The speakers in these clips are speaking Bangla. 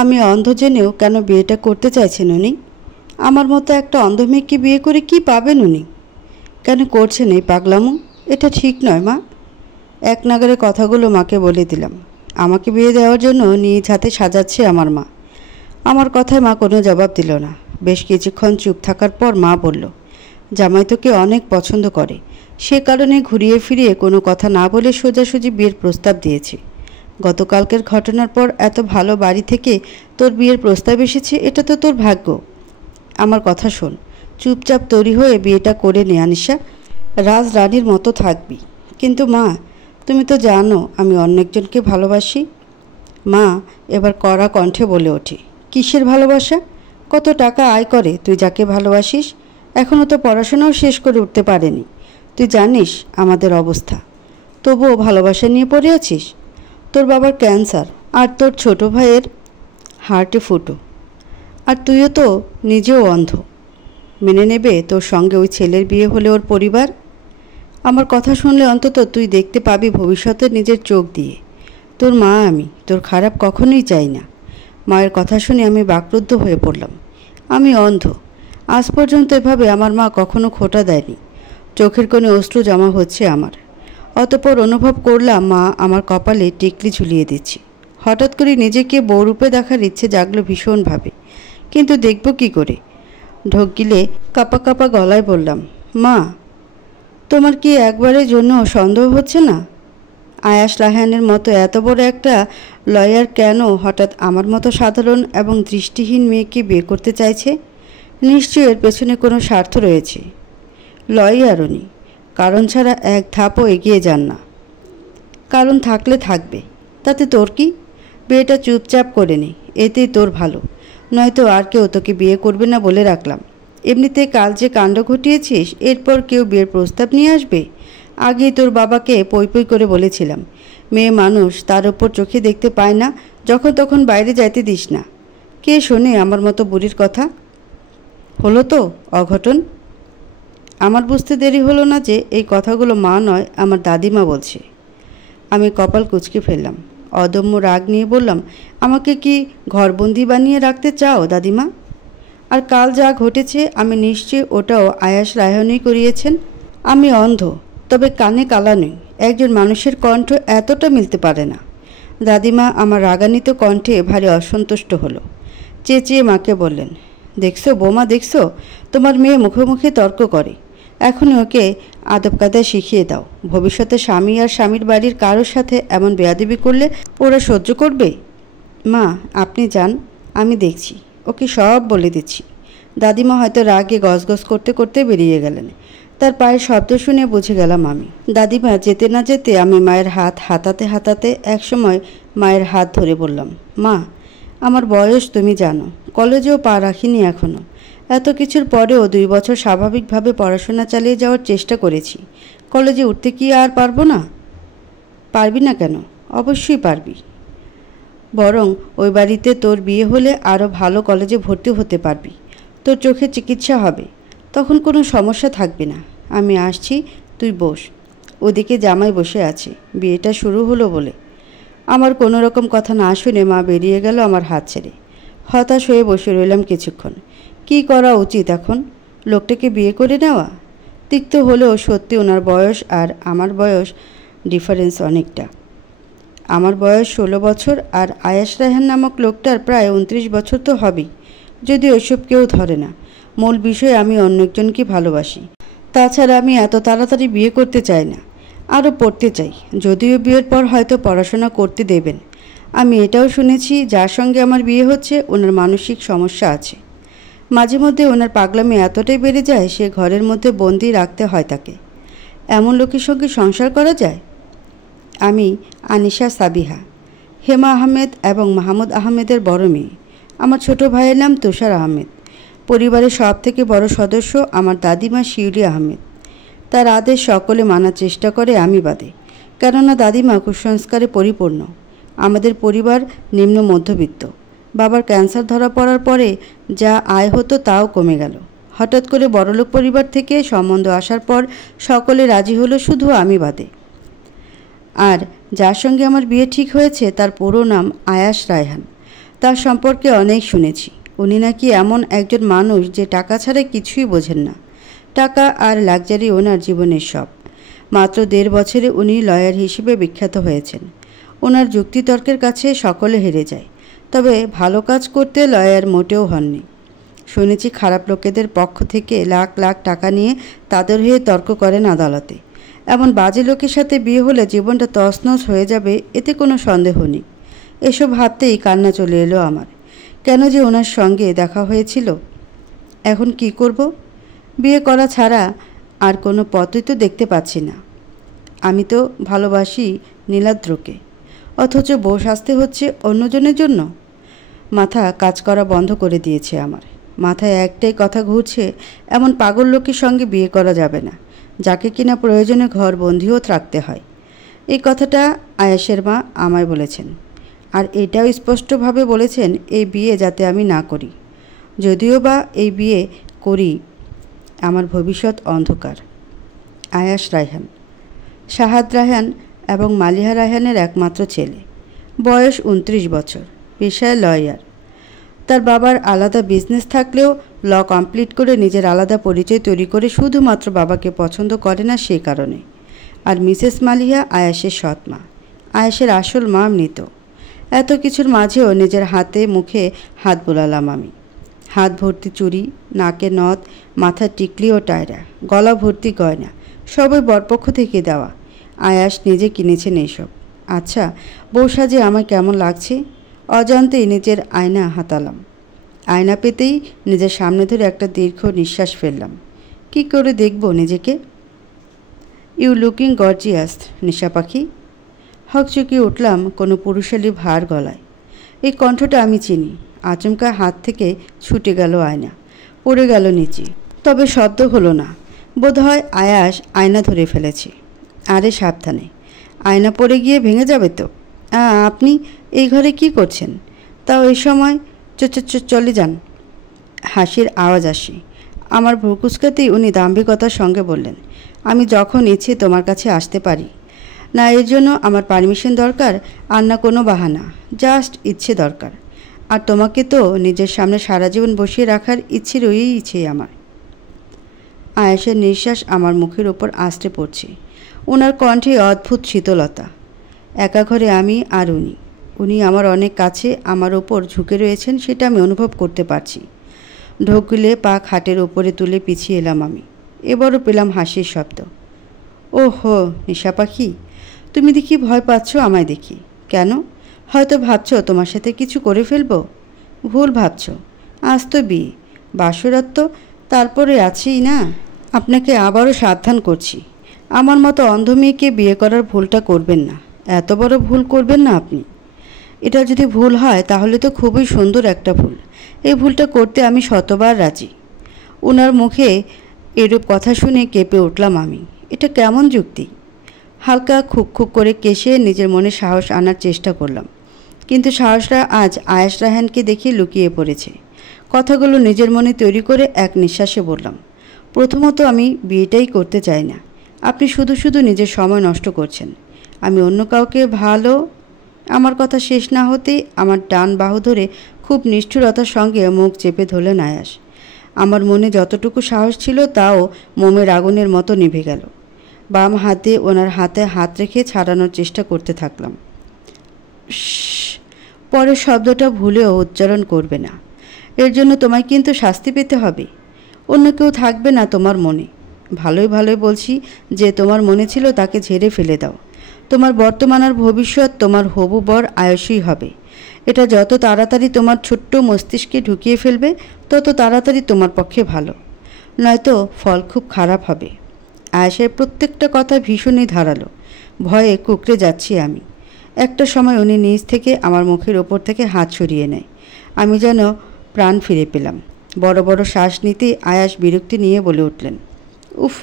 আমি অন্ধ জেনেও কেন বিয়েটা করতে চাইছেন উনি? আমার মতো একটা অন্ধ মেয়েকে বিয়ে করে কি পাবেন উনি? কেন করছেন এই পাগলামো? এটা ঠিক নয় মা। এক নাগারে কথাগুলো মাকে বলে দিলাম। আমাকে বিয়ে দেওয়ার জন্য নিজ হাতে সাজাচ্ছে আমার মা। আমার কথায় মা কোনো জবাব দিল না। বেশ কিছুক্ষণ চুপ থাকার পর মা বলল, জামাই তোকে অনেক পছন্দ করে, সে কারণে ঘুরিয়ে ফিরিয়ে কোনো কথা না বলে সোজাসুজি বিয়ের প্রস্তাব দিয়েছে। গতকালকের ঘটনার পর এত ভালো বাড়ি থেকে তোর বিয়ের প্রস্তাব এসেছে, এটা তো তোর ভাগ্য। আমার কথা শোন, চুপচাপ তৈরি হয়ে বিয়েটা করে নে আনিশা, রাজরানীর মতো থাকবি। কিন্তু মা, তুমি তো জানো আমি অন্য একজনকে ভালোবাসি। মা এবার কড়া কণ্ঠে বলে ওঠে, কিসের ভালোবাসা? কত টাকা আয় করে তুই যাকে ভালোবাসিস? এখনও তো পড়াশোনাও শেষ করে উঠতে পারেনি। তুই জানিস আমাদের অবস্থা, তবুও ভালোবাসা নিয়ে পড়ে আছিস। তোর বাবার ক্যান্সার, আর তোর ছোট ভাইয়ের হার্টে ফুটো, আর তুইও তো নিজেও অন্ধ। মেনে নেবে তোর সঙ্গে ওই ছেলের বিয়ে হলে ওর পরিবার? আমার কথা শুনলে অন্তত তুই দেখতে পাবি ভবিষ্যতে নিজের চোখ দিয়ে। তোর মা আমি, তোর খারাপ কখনোই চাই না। মায়ের কথা শুনে আমি বাকরুদ্ধ হয়ে পড়লাম। আমি অন্ধ, আজ পর্যন্ত এভাবে আমার মা কখনো খোঁটা দেয়নি। চোখের কোণে অশ্রু জমা হচ্ছে আমার। অতঃপর অনুভব করলাম মা আমার কপালে টিকলি ঝুলিয়ে দিচ্ছে। হঠাৎ করে নিজেকে বউরূপে দেখার ইচ্ছে জাগলো ভীষণভাবে, কিন্তু দেখব কি করে? ঢোক গিলে কাপা কাপা গলায় বললাম, মা, তোমার কি একবারের জন্য সন্দেহ হচ্ছে না আয়াস রায়হানের মতো এত বড় একটা লয়ার কেন হঠাৎ আমার মতো সাধারণ এবং দৃষ্টিহীন মেয়েকে বিয়ে করতে চাইছে? নিশ্চয়ই এর পেছনে কোনো স্বার্থ রয়েছে। লয়ার উনি, কারণ ছাড়া এক ধাপও এগিয়ে যান না। কারণ থাকলে থাকবে, তাতে তোর কি? বিয়েটা চুপচাপ করে নে, এতেই তোর ভালো। নয়তো আর কেউ তোকে বিয়ে করবে না বলে রাখলাম। এমনিতে কাল যে কাণ্ড ঘটিয়েছিস, এরপর কেউ বিয়ের প্রস্তাব নিয়ে আসবে? আগেই তোর বাবাকে পই পই করে বলেছিলাম, মেয়ে মানুষ, তার ওপর চোখে দেখতে পায় না, যখন তখন বাইরে যাইতে দিস না। কে শোনে আমার মতো বুড়ির কথা? হলো তো অঘটন। আমার বুঝতে দেরি হলো না যে এই কথাগুলো মা নয়, আমার দাদিমা বলছে। আমি কপাল কুঁচকে ফেললাম। অদম্য রাগ নিয়ে বললাম, আমাকে কি ঘরবন্দি বানিয়ে রাখতে চাও দাদিমা? আর কাল যা ঘটেছে আমি নিশ্চয় ওটাও আয়াস রায়হানই করিয়েছেন। আমি অন্ধ, তবে কানে কালা নই। একজন মানুষের কণ্ঠ এতটা মিলতে পারে না। দাদিমা আমার রাগান্বিত কণ্ঠে ভারী অসন্তুষ্ট হলো। চেঁচিয়ে মাকে বললেন, দেখছো বৌমা, দেখছো তোমার মেয়ে মুখে মুখে তর্ক করে। এখনই ওকে আদব কায়দা শিখিয়ে দাও। ভবিষ্যতে স্বামী আর স্বামীর বাড়ির কারোর সাথে এমন বেয়াদবি করলে ওরা সহ্য করবে? মা, আপনি যান, আমি দেখছি, ওকে সব বলে দিচ্ছি। দাদিমা হয়তো রাগে গজগজ করতে করতে বেরিয়ে গেলেন। তার পায়ের শব্দ শুনে বুঝে গেলাম আমি। দাদিমা যেতে না যেতে আমি মায়ের হাত হাতাতে হাতাতে একসময় মায়ের হাত ধরে বললাম, মা, আমার বয়স তুমি জানো, কলেজেও পা রাখিনি এখনও। এত কিছুর পরেও 2 বছর স্বাভাবিকভাবে পড়াশোনা চালিয়ে যাওয়ার চেষ্টা করেছি। কলেজে উঠতে কি আর পারবো না? পারবি না কেন? অবশ্যই পারবি। বরং ওই বাড়িতে তোর বিয়ে হলে আরও ভালো কলেজে ভর্তি হতে পারবি। তোর চোখে চিকিৎসা হবে, তখন কোনো সমস্যা থাকবে না। আমি আসছি, তুই বস। ওদিকে জামাই বসে আছে, বিয়েটা শুরু হলো বলে। আমার কোনো রকম কথা না শুনে মা বেরিয়ে গেল আমার হাত ছেড়ে। হতাশ হয়ে বসে রইলাম কিছুক্ষণ। কি করা উচিত এখন? লোকটাকে বিয়ে করে নেওয়া? তিক্ত হলেও সত্যি ওনার বয়স আর আমার বয়স ডিফারেন্স অনেকটা। আমার বয়স 16 বছর, আর আয়াস রায়হান নামক লোকটার প্রায় 29 বছর তো হবেই। যদি ওইসব কেউ ধরে না, মূল বিষয় আমি অন্য একজনকে ভালোবাসি। তাছাড়া আমি এত তাড়াতাড়ি বিয়ে করতে চাই না, আরও পড়তে চাই। যদিও বিয়ের পর হয়তো পড়াশোনা করতে দেবেন। আমি এটাও শুনেছি যার সঙ্গে আমার বিয়ে হচ্ছে ওনার মানসিক সমস্যা আছে। মাঝে মধ্যে ওনার পাগলামি এতটাই বেড়ে যায় সে ঘরের মধ্যে বন্দি রাখতে হয় তাকে। এমন লোকের সঙ্গে সংসার করা যায়? আমি আনিশা সাবিহা, হেমা আহমেদ এবং মাহমুদ আহমেদের বড় মেয়ে। আমার ছোট ভাইয়ের নাম তুষার আহমেদ। পরিবারের সব থেকে বড় সদস্য আমার দাদিমা শিউলি আহমেদ। তার আদেশ সকলে মানার চেষ্টা করে, আমি বাদে। কেননা দাদিমা কুসংস্কারে পরিপূর্ণ। আমাদের পরিবার নিম্ন মধ্যবিত্ত। বাবার ক্যান্সার ধরা পড়ার পরে যা আয় হতো তাও কমে গেল। হঠাৎ করে বড়লোক পরিবার থেকে সম্বন্ধ আসার পর সকলে রাজি হলো, শুধু আমি বাদে। আর যার সঙ্গে আমার বিয়ে ঠিক হয়েছে তার পুরো নাম আয়াস রায়হান। তার সম্পর্কে অনেক শুনেছি। উনি নাকি এমন একজন মানুষ যে টাকা ছাড়া কিছুই বোঝেন না। টাকা আর লাক্সারি ওনার জীবনের সব। মাত্র 1.5 বছরে উনি লয়ার হিসেবে বিখ্যাত হয়েছেন। ওনার যুক্তিতর্কের কাছে সকলে হেরে যায়, তবে ভালো কাজ করতে লয়ার মোটেও হননি। শুনেছি খারাপ লোকেদের পক্ষ থেকে লাখ লাখ টাকা নিয়ে তাদের হয়ে তর্ক করেন আদালতে। এমন বাজে লোকের সাথে বিয়ে হলে জীবনটা তছনছ হয়ে যাবে, এতে কোনো সন্দেহ নেই। এসব ভাবতেই কান্না চলে এলো আমার। কেন যে ওনার সঙ্গে দেখা হয়েছিল। এখন কি করব? বিয়ে করা ছাড়া আর কোনো পথই তো দেখতে পাচ্ছি না। আমি তো ভালোবাসি নীলাদ্রকে, অথচ বউ সাজতে হচ্ছে অন্যজনের জন্য। মাথা কাজ করা বন্ধ করে দিয়েছে আমার। মাথায় একটাই কথা ঘুরছে, এমন পাগল লোকের সঙ্গে বিয়ে করা যাবে না, যাকে কিনা প্রয়োজনে ঘর বন্দিও রাখতে হয়। এই কথাটা আয়েশের মা আমায় বলেছেন, আর এটাও স্পষ্টভাবে বলেছেন এই বিয়ে যাতে আমি না করি। যদিও বা এই বিয়ে করি, আমার ভবিষ্যৎ অন্ধকার। আয়াশ রায়হান, শাহাদ রায়হান এবং মালিহা রায়হানের একমাত্র ছেলে। বয়স 29 বছর, পেশায় লয়ার। তার বাবার আলাদা বিজনেস থাকলেও ল কমপ্লিট করে নিজের আলাদা পরিচয় তৈরি করে শুধুমাত্র বাবাকে পছন্দ করে না সেই কারণে। আর মিসেস মালিহা আয়াশের সৎ মা, আয়াশের আসল মা মৃত। এত কিছুর মাঝেও নিজের হাতে মুখে হাত বোলালাম আমি। হাত ভর্তি চুড়ি, নাকে নথ, মাথার টিকলি ও টায়রা, গলা ভর্তি গয়না, সবই বরপক্ষ থেকে দেওয়া। আয়াশ নিজে কিনেছেন এইসব। আচ্ছা, বউ সাজে আমায় কেমন লাগছে? অজান্তেই নিজের আয়না হাতালাম। আয়না পেতেই নিজের সামনে ধরে একটা দীর্ঘ নিঃশ্বাস ফেললাম। কি করে দেখব নিজেকে? ইউ লুকিং গর্জিয়াস, নিশা পাখি। হকচকিয়ে উঠলাম কোনো পুরুষালী ভার গলায়। এই কণ্ঠটা আমি চিনি। আচমকা হাত থেকে ছুটে গেল আয়না, পড়ে গেল নিচে। তবে শব্দ হলো না। বোধহয় আয়াশ আয়না ধরে ফেলেছে। আরে সাবধানে, আয়না পড়ে গিয়ে ভেঙে যাবে তো। আপনি এই ঘরে কি করছেন? তাও এই সময়? চলে যান। হাসির আওয়াজ আসে। আমার ভ্রুকুচকাতেই উনি দাম্ভিকতার সঙ্গে বললেন, আমি যখন ইচ্ছে তোমার কাছে আসতে পারি। না এর জন্য আমার পারমিশন দরকার, আর না কোনো বাহানা, জাস্ট ইচ্ছে দরকার। আর তোমাকে তো নিজের সামনে সারা জীবন বসিয়ে রাখার ইচ্ছে রয়েইছে আমার। আয়েশের নিঃশ্বাস আমার মুখের ওপর আছড়ে পড়ছে। ওনার কণ্ঠে অদ্ভুত শীতলতা। একা ঘরে আমি আর উনি। উনি আমার অনেক কাছে, আমার ওপর ঝুঁকে রয়েছেন, সেটা আমি অনুভব করতে পারছি। ঢোক গিলে পা খাটের ওপরে তুলে পিছিয়ে এলাম আমি। এবারও পেলাম হাসির শব্দ। ওহো নিশা পাখি, তুমি দেখি ভয় পাচ্ছ আমায় দেখি। কেন? হয়তো ভাবছ তোমার সাথে কিছু করে ফেলবো। ভুল ভাবছ। আজ তো বিয়ে, বাসরাত তো তারপরে আছেই না। আপনাকে আবারও সাবধান করছি, আমার মতো অন্ধ মেয়েকে বিয়ে করার ভুলটা করবেন না। এত বড় ভুল করবেন না আপনি। এটা যদি ভুল হয় তাহলে তো খুবই সুন্দর একটা ভুল। এই ভুলটা করতে আমি শতবার রাজি। ওনার মুখে এরূপ কথা শুনে কেঁপে উঠলাম আমি। এটা কেমন যুক্তি? হালকা খুব খুব করে কেশে নিজের মনে সাহস আনার চেষ্টা করলাম, কিন্তু সাহসটা আজ আয়েশ রায়হানকে দেখে লুকিয়ে পড়েছে। কথাগুলো নিজের মনে তৈরি করে এক নিঃশ্বাসে বললাম, প্রথমত আমি বিয়েটাই করতে চাই না। আপনি শুধু শুধু নিজের সময় নষ্ট করছেন। আমি অন্য কাউকে ভালো। আমার কথা শেষ না হতেই আমার ডান বাহু ধরে খুব নিষ্ঠুরতার সঙ্গে মুখ চেপে ধরলেন আয়াশ। আমার মনে যতটুকু সাহস ছিল তাও মোমের আগুনের মতো নিভে গেল। বাম হাতে ওনার হাতে হাত রেখে ছাড়ানোর চেষ্টা করতে থাকলাম। পরের শব্দটা ভুলেও উচ্চারণ করবে না, এর জন্য তোমায় কিন্তু শাস্তি পেতে হবে। অন্য কেউ থাকবে না তোমার মনে। ভালোই ভালোই বলছি, যে তোমার মনে ছিল তাকে ঝেড়ে ফেলে দাও। তোমার বর্তমান আর ভবিষ্যৎ তোমার হবু বর আয়ুষই হবে। এটা যত তাড়াতাড়ি তোমার ছোট্ট মস্তিষ্কে ঢুকিয়ে ফেলবে তত তাড়াতাড়ি তোমার পক্ষে ভালো, নয়তো ফল খুব খারাপ হবে। আয়েশের প্রত্যেকটা কথা ভীষণই ধারালো। ভয়ে কুঁকড়ে যাচ্ছি আমি। একটা সময় উনি নিজ থেকে আমার মুখের ওপর থেকে হাত সরিয়ে নেয়। আমি যেন প্রাণ ফিরে পেলাম। বড় বড় শ্বাস নিতে আয়াশ বিরক্তি নিয়ে বলে উঠলেন, উফ,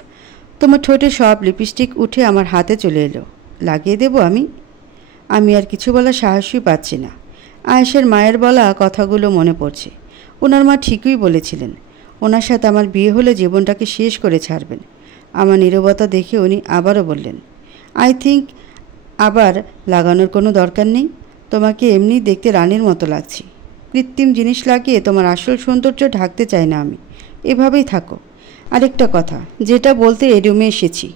তোমার ঠোঁটে সব লিপস্টিক উঠে আমার হাতে চলে এলো। লাগিয়ে দেব আমি? আমি আর কিছু বলার সাহসই পাচ্ছি না। আয়েশের মায়ের বলা কথাগুলো মনে পড়ছে। ওনার মা ঠিকই বলেছিলেন, ওনার সাথে আমার বিয়ে হলে জীবনটাকে শেষ করে ছাড়বেন। আমার নীরবতা দেখে উনি আবারও বললেন, আই থিঙ্ক আবার লাগানোর কোনো দরকার নেই। তোমাকে এমনি দেখতে রানীর মতো লাগছে। কৃত্রিম জিনিস লাগিয়ে তোমার আসল সৌন্দর্য ঢাকতে চাই না আমি। এভাবেই থাকো। আরেকটা কথা, যেটা বলতে এই রুমে এসেছি,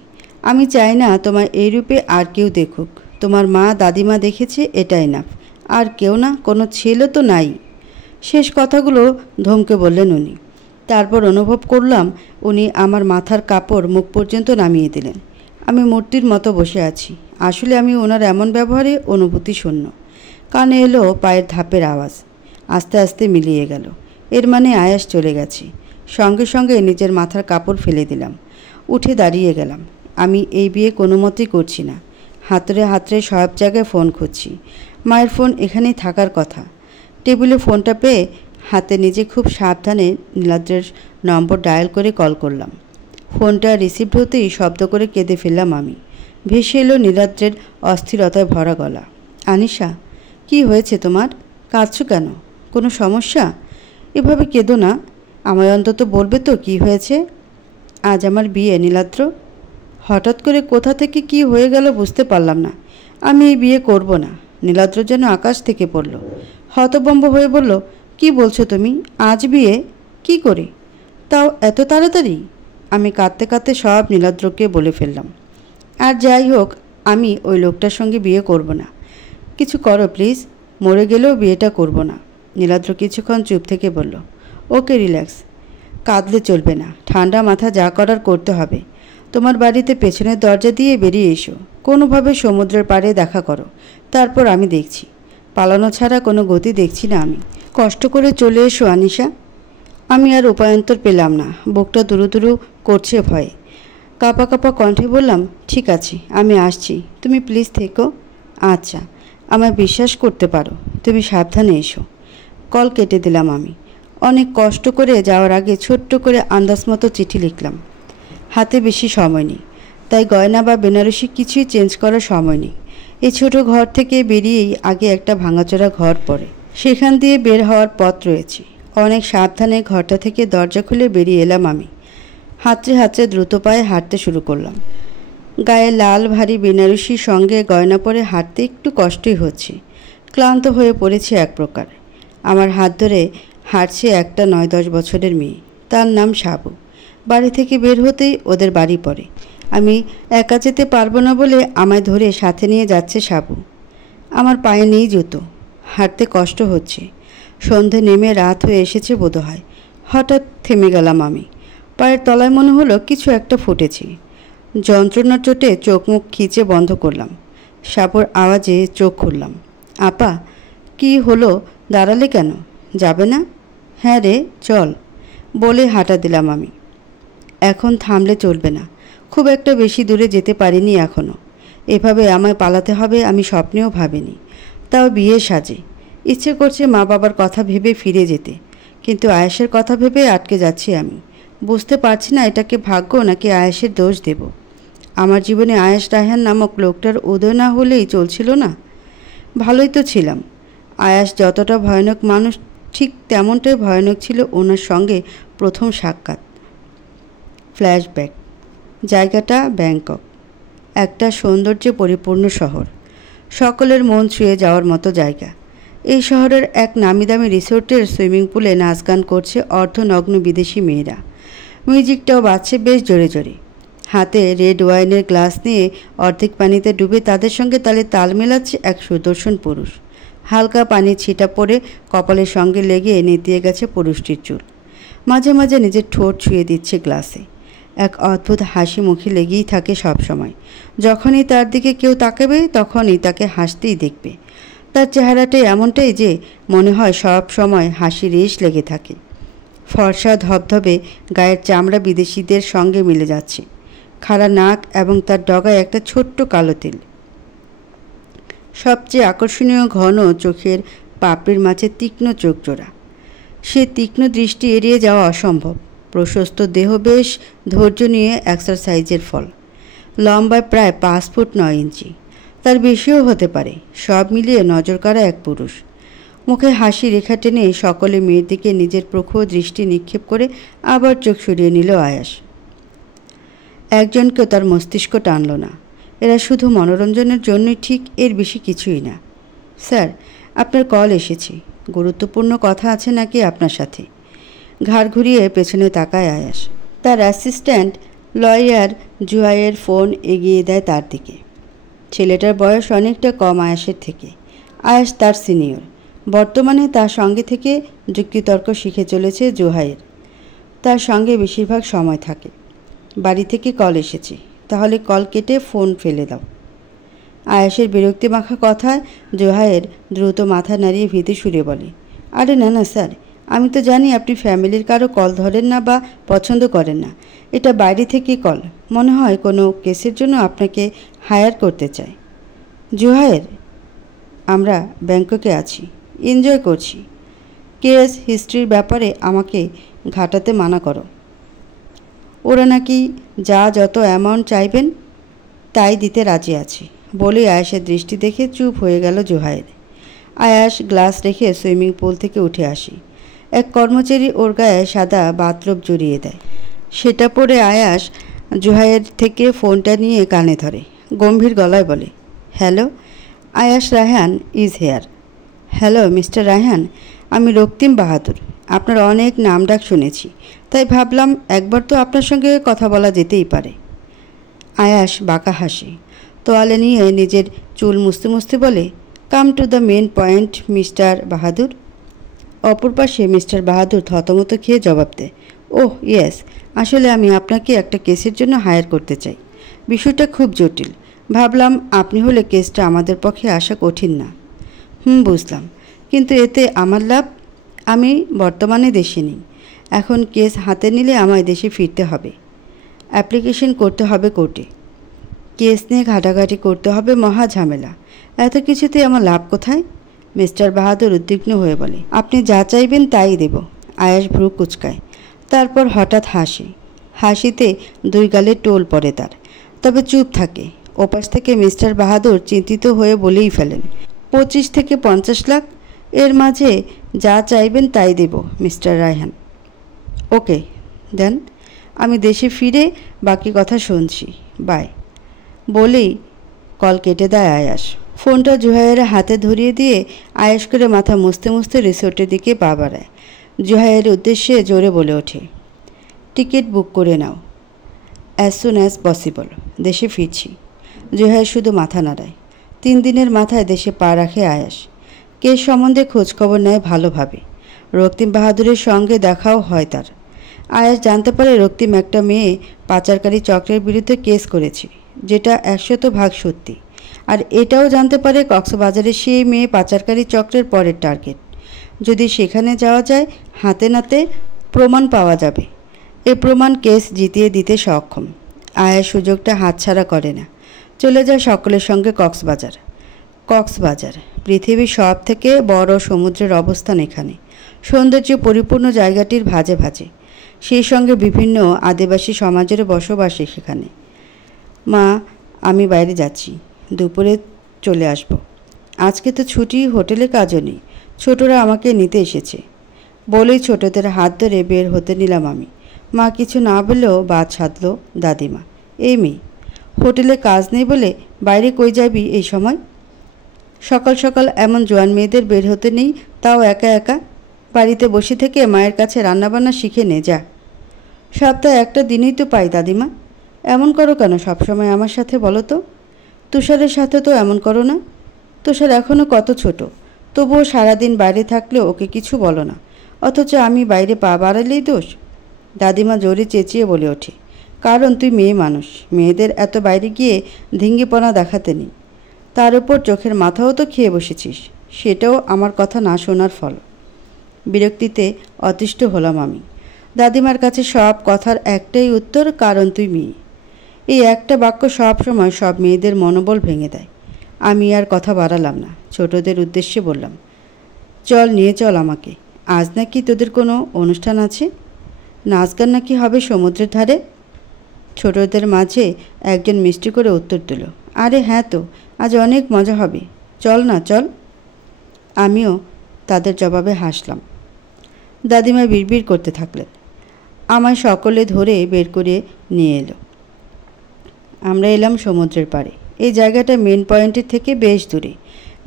আমি চাই না তোমার এই রূপে আর কেউ দেখুক। তোমার মা দাদিমা দেখেছে, এটাই না। আর কেউ না, কোনো ছেলে তো নাই। শেষ কথাগুলো ধমকে বললেন উনি। তারপর অনুভব করলাম উনি আমার মাথার কাপড় মুখ পর্যন্ত নামিয়ে দিলেন। আমি মূর্তির মতো বসে আছি। আসলে আমি ওনার এমন ব্যবহারে অনুভূতি শূন্য। কানে এলো পায়ের ধাপের আওয়াজ। আস্তে আস্তে মিলিয়ে গেল। এর মানে আয়াস চলে গেছে। সঙ্গে সঙ্গে নিজের মাথার কাপড় ফেলে দিলাম। উঠে দাঁড়িয়ে গেলাম। আমি এই বিয়ে কোনো মতেই করছি না। হাতড়ে হাতড়ে সব জায়গায় ফোন খুঁজছি। মায়ের ফোন এখানেই থাকার কথা। টেবিলে ফোনটা পেয়ে হাতে নিজে খুব সাবধানে নীলাদ্রের নম্বর ডায়াল করে কল করলাম। ফোনটা রিসিভ হতেই শব্দ করে কেঁদে ফেললাম আমি। ভেসে এলো নীলাদ্রের অস্থিরতায় ভরা গলা। আনিশা, কি হয়েছে তোমার? কাঁদছো কেন? কোনো সমস্যা? এভাবে কেঁদো না। আমায় অন্তত বলবে তো কি হয়েছে? আজ আমার বিয়ে নীলাদ্র। হঠাৎ করে কোথা থেকে কি হয়ে গেল বুঝতে পারলাম না। আমি এই বিয়ে করব না। নীলাদ্র যেন আকাশ থেকে পড়ল। হতভম্ব হয়ে বলল, কি বলছো তুমি? আজ বিয়ে? কি করে? তাও এত তাড়াতাড়ি? আমি কাঁদতে কাঁদতে সব নীলাদ্রকে বলে ফেললাম। আর যাই হোক, আমি ওই লোকটার সঙ্গে বিয়ে করব না। কিছু করো প্লিজ। মরে গেলেও বিয়েটা করব না। নীলাদ্র কিছুক্ষণ চুপ থেকে বলল, ওকে, রিল্যাক্স। কাঁদলে চলবে না। ঠান্ডা মাথা যা করার করতে হবে। তোমার বাড়িতে পেছনের দরজা দিয়ে বেরিয়ে এসো। কোনোভাবে সমুদ্রের পাড়ে দেখা করো। তারপর আমি দেখছি। পালানো ছাড়া কোনো গতি দেখছি না আমি। কষ্ট করে চলে এসো আনিশা। আমি আর উপায়ন্তর পেলাম না। বুকটা দুরু দুরু করছে ভয়ে। কাঁপা কাঁপা কণ্ঠে বললাম, ঠিক আছে, আমি আসছি। তুমি প্লিজ থেকো। আচ্ছা, আমায় বিশ্বাস করতে পারো। তুমি সাবধানে এসো। কল কেটে দিলাম আমি। অনেক কষ্ট করে যাওয়ার আগে ছোট্ট করে আন্দাজ মতো চিঠি লিখলাম। হাতে বেশি সময় নেই, তাই গয়না বা বেনারসি কিছুই চেঞ্জ করার সময় নেই। এই ছোট ঘর থেকে বেরিয়েই আগে একটা ভাঙাচোরা ঘর পড়ে। সেখান দিয়ে বের হওয়ার পথ রয়েছে। অনেক সাবধানে ঘরটা থেকে দরজা খুলে বেরিয়ে এলাম আমি। হাতড়ে হাতড়ে দ্রুত পায়ে হাঁটতে শুরু করলাম। গায়ে লাল ভারী বেনারসির সঙ্গে গয়না পরে হাঁটতে একটু কষ্টই হচ্ছে। ক্লান্ত হয়ে পড়েছে এক প্রকার। আমার হাত ধরে হাঁটছে একটা 9-10 বছরের মেয়ে। তার নাম সাবু। বাড়ি থেকে বের হতেই ওদের বাড়ি পড়ে। আমি একা যেতে পারবো না বলে আমায় ধরে সাথে নিয়ে যাচ্ছে সাবু। আমার পায়ে নেই জুতো। হাঁটতে কষ্ট হচ্ছে। সন্ধে নেমে রাত হয়ে এসেছে বোধহয়। হঠাৎ থেমে গেলাম আমি। পায়ের তলায় মনে হলো কিছু একটা ফুটেছে। যন্ত্রণার চোটে চোখ মুখ খিচে বন্ধ করলাম। সাবুর আওয়াজে চোখ খুললাম। আপা, কি হলো? দাঁড়ালে কেন? যাবে না? হ্যাঁ রে, চল বলে হাঁটা দিলাম আমি। এখন থামলে চলবে না। খুব একটা বেশি দূরে যেতে পারিনি এখনও। এভাবে আমায় পালাতে হবে আমি স্বপ্নেও ভাবিনি। তাও বিয়ে সাজে। ইচ্ছে করছে মা বাবার কথা ভেবে ফিরে যেতে, কিন্তু আয়েশের কথা ভেবে আটকে যাচ্ছি আমি। বুঝতে পারছি না এটাকে ভাগ্য নাকি আয়েশের দোষ দেব। আমার জীবনে আয়েশ রায়হান নামক লোকটার উদয় না হলেই চলছিল না। ভালোই তো ছিলাম। আয়াস যতটা ভয়ানক মানুষ, ঠিক তেমনটাই ভয়ানক ছিল ওনার সঙ্গে প্রথম সাক্ষাৎ। ফ্ল্যাশব্যাক। জায়গাটা ব্যাংকক। একটা সৌন্দর্যে পরিপূর্ণ শহর। সকলের মন ছুঁয়ে যাওয়ার মতো জায়গা। এই শহরের এক নামিদামি রিসোর্টের সুইমিং পুলে নাচ গান করছে অর্ধনগ্ন বিদেশি মেয়েরা। মিউজিকটাও বাজছে বেশ জোরে জোরে। হাতে রেড ওয়াইনের গ্লাস নিয়ে অর্ধেক পানিতে ডুবে তাদের সঙ্গে তালে তাল মেলাচ্ছে এক সুদর্শন পুরুষ। হালকা পানির ছিটা পড়ে কপালের সঙ্গে লেগে নেতিয়ে গেছে পুরুষটির চুল। মাঝে মাঝে নিজের ঠোঁট ছুঁয়ে দিচ্ছে গ্লাসে। এক অদ্ভুত হাসি মুখে লেগেই থাকে সব সময়। যখনই তার দিকে কেউ তাকাবে তখনই তাকে হাসতেই দেখবে। তার চেহারাটাই এমনটাই যে মনে হয় সব সময় হাসি রেশ লেগে থাকে। ফর্সা ধবধবে গায়ের চামড়া বিদেশিদের সঙ্গে মিলে যাচ্ছে। খাড়া নাক এবং তার ডগায় একটা ছোট্ট কালো তিল। সবচেয়ে আকর্ষণীয় ঘন চোখের পাপড়ির মাঝে তীক্ষ্ণ চোখ জোড়া। সে তীক্ষ্ণ দৃষ্টি এড়িয়ে যাওয়া অসম্ভব। প্রশস্ত দেহ বেশ ধৈর্য নিয়ে এক্সারসাইজের ফল। লম্বায় প্রায় 5 ফুট 9 ইঞ্চি। তার বেশিও হতে পারে। সব মিলিয়ে নজর কাড়া এক পুরুষ। মুখে হাসি রেখা টেনে সকলে মেয়ের দিকে নিজের প্রখর দৃষ্টি নিক্ষেপ করে আবার চোখ সরিয়ে নিল আয়াস। একজনকেও তার মস্তিষ্ক টানল না। এরা শুধু মনোরঞ্জনের জন্যই ঠিক, এর বেশি কিছুই না। স্যার, আপনার কল এসেছে। গুরুত্বপূর্ণ কথা আছে নাকি আপনার সাথে? ঘাড় ঘুরিয়ে পেছনে তাকায় আয়াস। তার অ্যাসিস্ট্যান্ট লয়ার জুহাইয়ের ফোন এগিয়ে দেয় তার দিকে। ছেলেটার বয়স অনেকটা কম আয়াসের থেকে। আয়াস তার সিনিয়র। বর্তমানে তার সঙ্গে থেকে যুক্তিতর্ক শিখে চলেছে জুহাইয়ের। তার সঙ্গে বেশিরভাগ সময় থাকে। বাড়ি থেকে কল এসেছে, তাহলে কল কেটে ফোন ফেলে দাও। আয়াসের বিরক্তি মাখা কথায় জুহাইয়ের দ্রুত মাথা নাড়িয়ে ভীতি সুরে বলে, আরে না না স্যার, আমি তো জানি আপনি ফ্যামিলির কারো কল ধরেন না বা পছন্দ করেন না। এটা বাইরে থেকে কল, মনে হয় কোনো কেসের জন্য আপনাকে হায়ার করতে চায়। জুহাইয়ের, আমরা ব্যাংককে আছি, এনজয় করছি। কেস হিস্ট্রির ব্যাপারে আমাকে ঘাটাতে মানা করো। ওরা নাকি যত অ্যামাউন্ট চাইবেন তাই দিতে রাজি আছে বলে আয়াসের দৃষ্টি দেখে চুপ হয়ে গেল জুহাইয়ের। আয়াস গ্লাস রেখে সুইমিং পুল থেকে উঠে আসি। এক কর্মচারী ওর গায়ে সাদা বাথরোব জড়িয়ে দেয়। সেটা পরে আয়াস জুহাইয়ের থেকে ফোনটা নিয়ে কানে ধরে, গম্ভীর গলায় বলে, হ্যালো, আয়াস Raihan is here. Hello mister Raihan, আমি রক্তিম বাহাদুর। আপনার অনেক নামডাক শুনেছি, তাই ভাবলাম একবার তো আপনার সঙ্গে কথা বলা যেতেই পারে। আয়াস বাঁকা হাসি, তোয়ালে নিয়ে নিজের চুল মুছতে মুছতে বলে, come to the main point mister Bahadur. অপর পাশে মিস্টার বাহাদুর থতমত খেয়ে জবাব দেয়, ওহ ইয়েস, আসলে আমি আপনাকে একটা কেসের জন্য হায়ার করতে চাই। বিষয়টা খুব জটিল। ভাবলাম আপনি হলে কেসটা আমাদের পক্ষে আসা কঠিন না। বুঝলাম, কিন্তু এতে আমার লাভ? আমি বর্তমানে দেশে নেই। এখন কেস হাতে নিলে আমায় দেশে ফিরতে হবে, অ্যাপ্লিকেশন করতে হবে কোর্টে, কেস নিয়ে ঘাটাঘাটি করতে হবে, মহা ঝামেলা। এত কিছুতে আমার লাভ কোথায়? মিস্টার বাহাদুর উদ্বিগ্ন হয়ে বলে, আপনি যা চাইবেন তাই দেব। আয়াস ভ্রু কুচকায়, তারপর হঠাৎ হাসে। হাসিতে দুই গালে টোল পড়ে তার, তবে চুপ থাকে। ওপাশ থেকে মিস্টার বাহাদুর চিন্তিত হয়ে বলেই ফেলেন, 25 থেকে 50 লাখ, এর মাঝে যা চাইবেন তাই দেব মিস্টার রায়হান। ওকে দেন, আমি দেশে ফিরে বাকি কথা শুনছি, বাই বলেই কল কেটে দেয় আয়াস। ফোনটা জুহাইয়ের হাতে ধরিয়ে দিয়ে আয়াস করে মাথা মুছতে মুছতে রিসোর্টের দিকে পা বাড়ায়। জুহাইয়ের উদ্দেশ্যে জোরে বলে ওঠে, টিকিট বুক করে নাও, অ্যাজ সুন অ্যাজ পসিবল, দেশে ফিরছি। জুহাইয়ের শুধু মাথা নাড়ায়। 3 দিনের মাথায় দেশে পা রাখে আয়াস। কেস সম্বন্ধে খোঁজখবর নেয় ভালোভাবে। রক্তিম বাহাদুরের সঙ্গে দেখাও হয় তার। আয়াস জানতে পারে রক্তিম একটা মেয়ে পাচারকারী চক্রের বিরুদ্ধে কেস করেছে, যেটা 100% সত্যি। আর এটাও জানতে পারে কক্সবাজারে সেই মেয়ে পাচারকারী চক্রের পরের টার্গেট। যদি সেখানে যাওয়া যায়, হাতে নাতে প্রমাণ পাওয়া যাবে। এ প্রমাণ কেস জিতিয়ে দিতে সক্ষম। আয়াস সুযোগটা হাতছাড়া করে না। চলে যায় সকলের সঙ্গে কক্সবাজার। কক্সবাজার পৃথিবীর সব থেকে বড় সমুদ্রের অবস্থান এখানে। সৌন্দর্য পরিপূর্ণ জায়গাটির ভাজে ভাজে। সেই সঙ্গে বিভিন্ন আদিবাসী সমাজের বসবাস সেখানে। মা, আমি বাইরে যাচ্ছি, দুপুরে চলে আসব। আজকে তো ছুটি, হোটেলে কাজও নেই। ছোটরা আমাকে নিতে এসেছে বলেই ছোটদের হাত ধরে বের হতে নিলাম আমি। মা কিছু না বললেও বাদ সাধল দাদিমা, এই মেয়ে, হোটেলে কাজ নেই বলে বাইরে কই যাবি এই সময়? সকাল সকাল এমন জোয়ান মেয়েদের বের হতে নেই, তাও একা একা। বাড়িতে বসে থেকে মায়ের কাছে রান্নাবান্না শিখে নে যা। সপ্তাহে একটা দিনই তো পাই দাদিমা। এমন করো কেন সবসময় আমার সাথে বলো তো? তুষারের সাথে তো এমন করো না। তুষার এখনও কত ছোট, তবুও সারাদিন বাইরে থাকলেও ওকে কিছু বলো না, অথচ আমি বাইরে পা বাড়ালেই দোষ। দাদিমা জোরে চেঁচিয়ে বলে ওঠে, কারণ তুই মেয়ে মানুষ, মেয়েদের এত বাইরে গিয়ে ধিঙ্গিপনা দেখাতে নেই। তার উপর চোখের মাথাও তো খেয়ে বসেছিস, সেটাও আমার কথা না শোনার ফল। বিরক্তিতে অতিষ্ঠ হলাম আমি। দাদিমার কাছে সব কথার একটাই উত্তর, কারণ তুই মেয়ে। এই একটা বাক্য সব সময় সব মেয়েদের মনোবল ভেঙে দেয়। আমি আর কথা বাড়ালাম না, ছোটদের উদ্দেশ্যে বললাম, চল নিয়ে চল আমাকে। আজ নাকি তোদের কোনো অনুষ্ঠান আছে, নাচ গান নাকি হবে সমুদ্রের ধারে। ছোটদের মাঝে একজন মিষ্টি করে উত্তর দিল, আরে হ্যাঁ তো, আজ অনেক মজা হবে, চল না চল। আমিও তাদের জবাবে হাসলাম। দাদিমা বিড়বিড় করতে থাকলেন। আমায় সকলে ধরে বের করে নিয়ে এলো। আমরা এলাম সমুদ্রের পাড়ে। এই জায়গাটা মেন পয়েন্টের থেকে বেশ দূরে।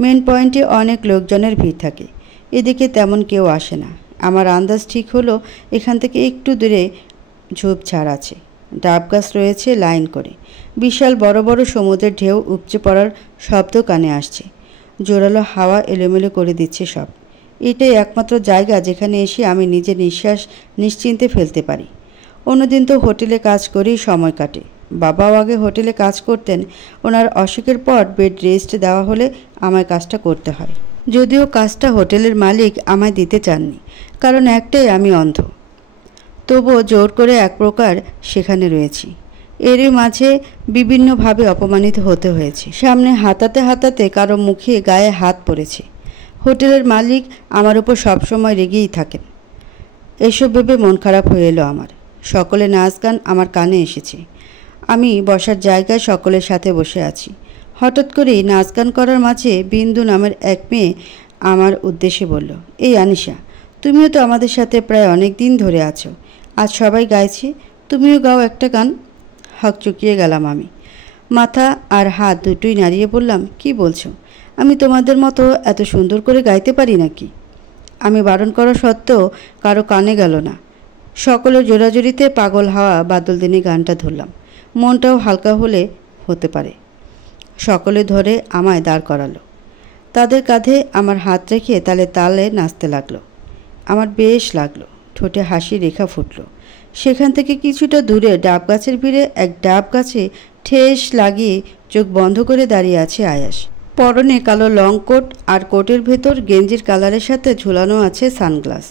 মেন পয়েন্টে অনেক লোকজনের ভিড় থাকে। এদিকে তেমন কেউ আসে না। আমার আন্দাজ ঠিক হলো এখান থেকে একটু দূরে ঝোপঝাড় আছে, ডাব গাছ রয়েছে লাইন করে, বিশাল বড় বড় সমুদ্রের ঢেউ উপচে পড়ার শব্দ কানে আসছে, জোরালো হাওয়া এলোমেলো করে দিচ্ছে সব। এটাই একমাত্র জায়গা যেখানে এসে আমি নিজের নিঃশ্বাস নিশ্চিন্তে ফেলতে পারি। অন্যদিন তো হোটেলে কাজ করেই সময় কাটে। বাবাও আগে হোটেলে কাজ করতেন। ওনার অসুখের পর বেড রেস্ট দেওয়া হলে আমায় কাজটা করতে হয়, যদিও কাজটা হোটেলের মালিক আমায় দিতে চাননি, কারণ একটাই, আমি অন্ধ। তবুও জোর করে এক প্রকার সেখানে রয়েছি। এরই মাঝে বিভিন্নভাবে অপমানিত হতে হয়েছে। সামনে হাতাতে হাতাতে কারো মুখে গায়ে হাত পড়েছে। হোটেলের মালিক আমার উপর সবসময় রেগেই থাকেন। এসব ভেবে মন খারাপ হয়ে এলো আমার। সকলে নাচ গান আমার কানে এসেছে। আমি বসার জায়গায় সকলের সাথে বসে আছি। হঠাৎ করেই নাচ গান করার মাঝে বিন্দু নামের এক মেয়ে আমার উদ্দেশ্যে বলল, এই আনিশা, তুমিও তো আমাদের সাথে প্রায় অনেক দিন ধরে আছো, আজ সবাই গাইছে, তুমিও গাও একটা গান। হকচকিয়ে গেলাম আমি। মাথা আর হাত দুটোই নাড়িয়ে বললাম, কি বলছো? আমি তোমাদের মতো এত সুন্দর করে গাইতে পারি নাকি? আমি বারণ করা সত্ত্বেও কারো কানে গেল না। সকলের জোরাজুরিতে পাগল হাওয়া বাদল দিনে গানটা ধরলাম। মনটাও হালকা হলে হতে পারে। সকলে ধরে আমায় দাঁড় করালো। তাদের কাঁধে আমার হাত রেখে তালে তালে নাচতে লাগলো। আমার বেশ লাগলো। ঠোঁটে হাসি রেখা ফুটলো। সেখান থেকে কিছুটা দূরে ডাব গাছের ভিড়ে এক ডাব গাছে ঠেস লাগিয়ে চোখ বন্ধ করে দাঁড়িয়ে আছে আয়াস। পরনে কালো লং কোট আর কোটের ভেতর গেঞ্জির কালারের সাথে ঝুলানো আছে সানগ্লাস।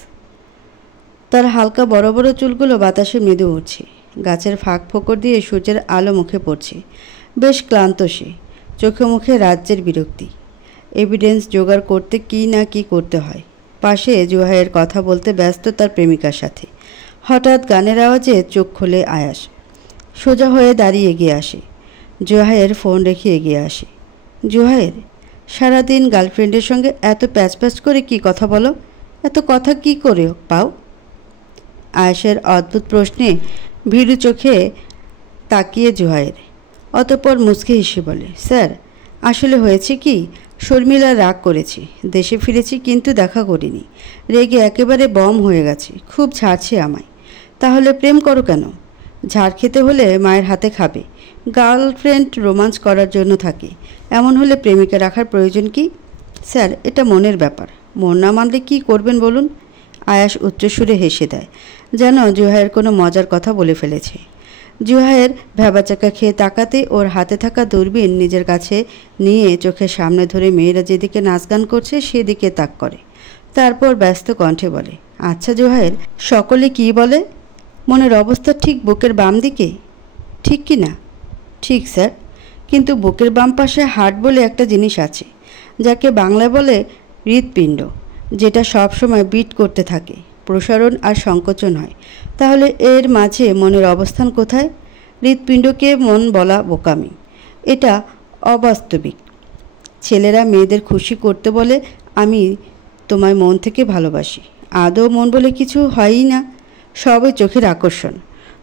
তার হালকা বড় বড় চুলগুলো বাতাসে মৃদু উঠছে। গাছের ফাঁক ফোকর দিয়ে সূর্যের আলো মুখে পড়ছে। বেশ ক্লান্ত সে, চোখে মুখে রাজ্যের বিরক্তি। এভিডেন্স জোগাড় করতে কি না কি করতে হয়। পাশে জুহাইয়ের কথা বলতে ব্যস্ত তার প্রেমিকার সাথে। হঠাৎ গানের আওয়াজে চোখ খোলে আয়াস। সোজা হয়ে দাঁড়িয়ে এগিয়ে আসে। জুহাইয়ের ফোন রেখে এগিয়ে আসে। জুহাইর, সারাদিন গার্লফ্রেন্ডের সঙ্গে এত প্যাচ প্যাচ করে কি কথা বলো? এত কথা কি করে পাও? আয়াসের অদ্ভুত প্রশ্নে ভীরু চোখে তাকিয়ে জুহাইর অতঃপর মুচকি হেসে বলে, স্যার, আসলে হয়েছে কি, শর্মিলা রাগ করেছে, দেশে ফিরেছি কিন্তু দেখা করিনি, রেগে একেবারে বম হয়ে গেছে, খুব ঝাড়ছে আমায়। তাহলে প্রেম করো কেন? ঝাড় খেতে হলে মায়ের হাতে খাবে। গার্লফ্রেন্ড রোমান্স করার জন্য থাকে, এমন হলে প্রেমিকা রাখার প্রয়োজন কি? স্যার, এটা মনের ব্যাপার, মন না মানলে কী করবেন বলুন? আয়াস উচ্চস্বরে হেসে দেয়, যেন জুহাইয়ের কোনো মজার কথা বলে ফেলেছে। জুহাইয়ের ভ্যাবাচাকা খেয়ে তাকাতে ওর হাতে থাকা দূরবীন নিজের কাছে নিয়ে চোখের সামনে ধরে মেয়েরা যেদিকে নাচ গান করছে সেদিকে তাক করে। তারপর ব্যস্ত কণ্ঠে বলে, আচ্ছা জুহাইর, সকলে কি বলে? মনের অবস্থা ঠিক বুকের বাম দিকে, ঠিক কি না? ঠিক স্যার, কিন্তু বুকের বাম পাশে হার্ট বলে একটা জিনিস আছে, যাকে বাংলায় বলে হৃৎপিণ্ড, যেটা সব সময় বিট করতে থাকে, প্রসারণ আর সংকোচন হয়। তাহলে এর মাঝে মনের অবস্থান কোথায়? হৃৎপিণ্ডকে মন বলা বোকামি, এটা অবাস্তবিক। ছেলেরা মেয়েদের খুশি করতে বলে আমি তোমায় মন থেকে ভালোবাসি, আদৌ মন বলে কিছু হয়ই না, সবই চোখের আকর্ষণ।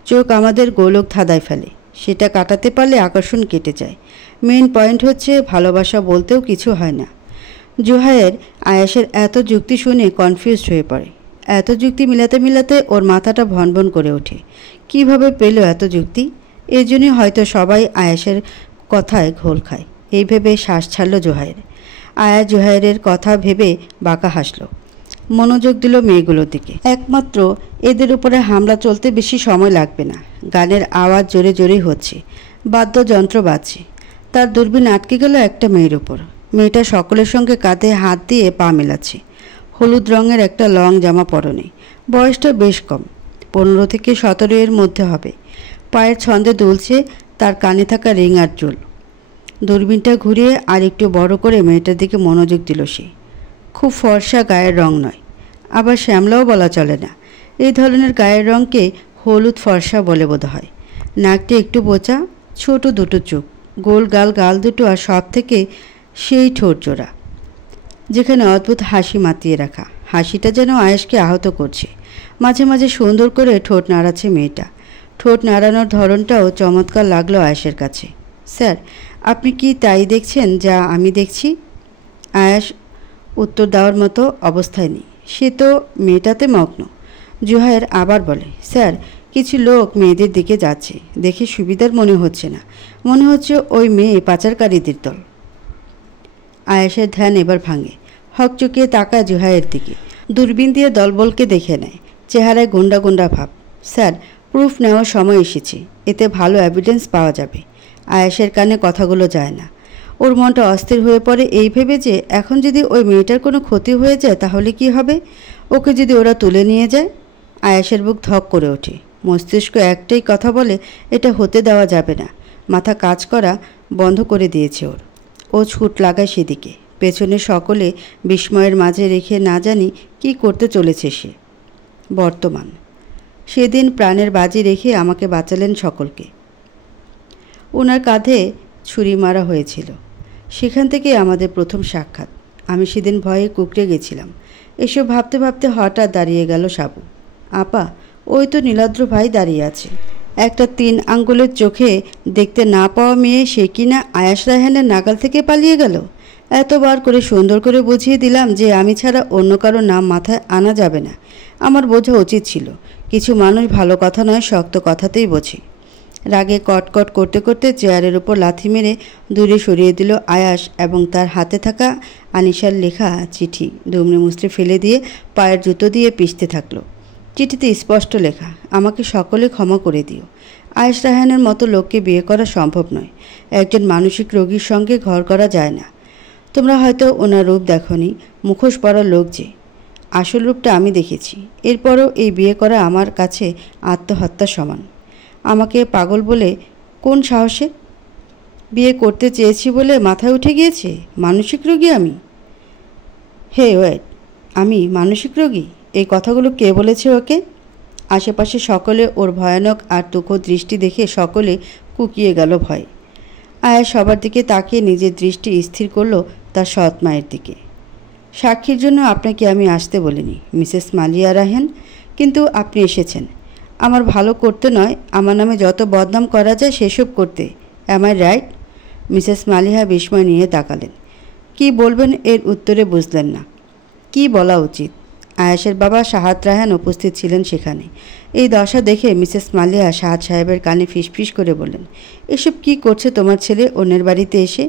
চোখ আমাদের গোলক ধাঁধায় ফেলে, সেটা কাটাতে পারলে আকর্ষণ কেটে যায়। মেন পয়েন্ট হচ্ছে ভালোবাসা বলতেও কিছু হয় না। জুহাইয়ের আয়াসের এত যুক্তি শুনে কনফিউজড হয়ে পড়ে। এত যুক্তি মিলাতে মিলাতে ওর মাথাটা ভনভন করে ওঠে। কিভাবে পেল এত যুক্তি? এই জন্যই হয়তো সবাই আয়াসের কথায় ঘোল খায়। এই ভেবে শ্বাস ছাড়ল জুহাইর। আয়াস জুহাইরের কথা ভেবে বাঁকা হাসল। মনোযোগ দিল মেয়েগুলোর দিকে। একমাত্র এদের উপরে হামলা চলতে বেশি সময় লাগবে না। গানের আওয়াজ জোরে জোরেই হচ্ছে, বাদ্যযন্ত্র বাজছে। তার দূরবীন আটকে গেল একটা মেয়ের উপর। মেয়েটা সকলের সঙ্গে কাঁধে হাত দিয়ে পা মেলাচ্ছে। হলুদ রঙের একটা লং জামা পরনে, বয়সটা বেশ কম, 15 থেকে 17 এর মধ্যে হবে। পায়ের ছন্দে দুলছে তার কানে থাকা রিং আর চুল। দূরবীনটা ঘুরিয়ে আর একটু বড় করে মেয়েটার দিকে মনোযোগ দিল সে। খুব ফর্সা গায়ের রং নয়, আবার শ্যামলাও বলা চলে না। এই ধরনের গায়ের রঙকে হলুদ ফর্সা বলে বোধ হয়। নাকটি একটু বোঁচা, ছোট দুটো চোখ, গোল গাল দুটো, আর সব থেকে সেই ঠোঁট জোড়া, যেখানে অদ্ভুত হাসি মাতিয়ে রাখা। হাসিটা যেন আয়েশকে আহত করছে। মাঝে মাঝে সুন্দর করে ঠোঁট নাড়াচ্ছে মেয়েটা। ঠোঁট নাড়ানোর ধরনটাও চমৎকার লাগলো আয়েশের কাছে। স্যার, আপনি কি তাই দেখছেন যা আমি দেখছি? আয়াস উত্তর দেওয়ার মতো অবস্থায় নেই। সে তো মেয়েটাতে মগ্ন। জুহায়ের আবার বলে, স্যার, কিছু লোক মেয়েদের দিকে যাচ্ছে, দেখে সুবিধার মনে হচ্ছে না। মনে হচ্ছে ওই মেয়ে পাচারকারীদের দল। আয়েশের ধ্যান এবার ভাঙে। হকচকিয়ে তাকায় জুহায়ের দিকে। দূরবীন দিয়ে দলবলকে দেখে নেয়। চেহারায় গুন্ডা গুন্ডা ভাব। স্যার, প্রুফ নেওয়ার সময় এসেছে, এতে ভালো এভিডেন্স পাওয়া যাবে। আয়েশের কানে কথাগুলো যায় না। ওর মনটা অস্থির হয়ে পড়ে এই ভেবে যে এখন যদি ওই মেয়েটার কোনো ক্ষতি হয়ে যায় তাহলে কি হবে? ওকে যদি ওরা তুলে নিয়ে যায়? আয়েশের বুক ধক করে ওঠে। মস্তিষ্ক একটাই কথা বলে, এটা হতে দেওয়া যাবে না। মাথা কাজ করা বন্ধ করে দিয়েছে ওর। ও ছুট লাগায় সেদিকে। পেছনে সকলে বিস্ময়ের মাঝে রেখে না জানি কি করতে চলেছে সে। বর্তমান। সেদিন প্রাণের বাজি রেখে আমাকে বাঁচালেন সকলকে। ওনার কাঁধে ছুরি মারা হয়েছিল। সেখান থেকে আমাদের প্রথম সাক্ষাৎ। আমি সেদিন ভয়ে কুঁকড়ে গেছিলাম। এসব ভাবতে ভাবতে হঠাৎ দাঁড়িয়ে গেল সাবু। আপা, ওই তো নীলাদ্র ভাই দাঁড়িয়ে আছে। একটা 3 আঙ্গুলের চোখে দেখতে না পাওয়া মেয়ে, সে কিনা আয়াস রায়হানের নাগাল থেকে পালিয়ে গেল। এতবার করে সুন্দর করে বুঝিয়ে দিলাম যে আমি ছাড়া অন্য কারো নাম মাথায় আনা যাবে না। আমার বোঝা উচিত ছিল। কিছু মানুষ ভালো কথা নয়, শক্ত কথাতেই বোঝে। রাগে কটকট করতে করতে চেয়ারের উপর লাথি মেরে দূরে সরিয়ে দিল আয়াস এবং তার হাতে থাকা আনিশার লেখা চিঠি দুমড়ে মুচড়ে ফেলে দিয়ে পায়ের জুতো দিয়ে পিষতে থাকলো। চিঠিতে স্পষ্ট লেখা, আমাকে সকলে ক্ষমা করে দিও। আয়েশ রায়হানের মতো লোককে বিয়ে করা সম্ভব নয়। একজন মানসিক রোগীর সঙ্গে ঘর করা যায় না। তোমরা হয়তো ওনার রূপ দেখনি, মুখোশ পরা লোক যে। আসল রূপটা আমি দেখেছি। এরপরও এই বিয়ে করা আমার কাছে আত্মহত্যার সমান। আমাকে পাগল বলে কোন সাহসে? বিয়ে করতে চেয়েছি বলে মাথায় উঠে গিয়েছে? মানসিক রোগী আমি? হে ওয়েট, আমি মানসিক রোগী? এই কথাগুলো কে বলেছে ওকে? আশেপাশে সকলে ওর ভয়ানক আর তুখ দৃষ্টি দেখে সকলে কুকিয়ে গেল ভয়ে। আয়া সবার দিকে তাকিয়ে নিজের দৃষ্টি স্থির করলো তার সৎ মায়ের দিকে। সাক্ষীর জন্য আপনাকে আমি আসতে বলিনি, মিসেস মালিয়া রায়হান, কিন্তু আপনি এসেছেন। আমার ভালো করতে নয়, আমার নামে যত বদনাম করা যায় সেসব করতে। Am I right? Mrs Maliha বিস্ময় নিয়ে তাকালেন। কি বলবেন এর উত্তরে বুঝলেন না। কি বলা উচিত? আয়াসের বাবা সাহাদ রায়হান উপস্থিত ছিলেন সেখানে। এই দশা দেখে মিসেস মালিয়া সাহাদ সাহেবের কানে ফিসফিস করে বললেন, এসব কি করছে তোমার ছেলে অন্যের বাড়িতে এসে?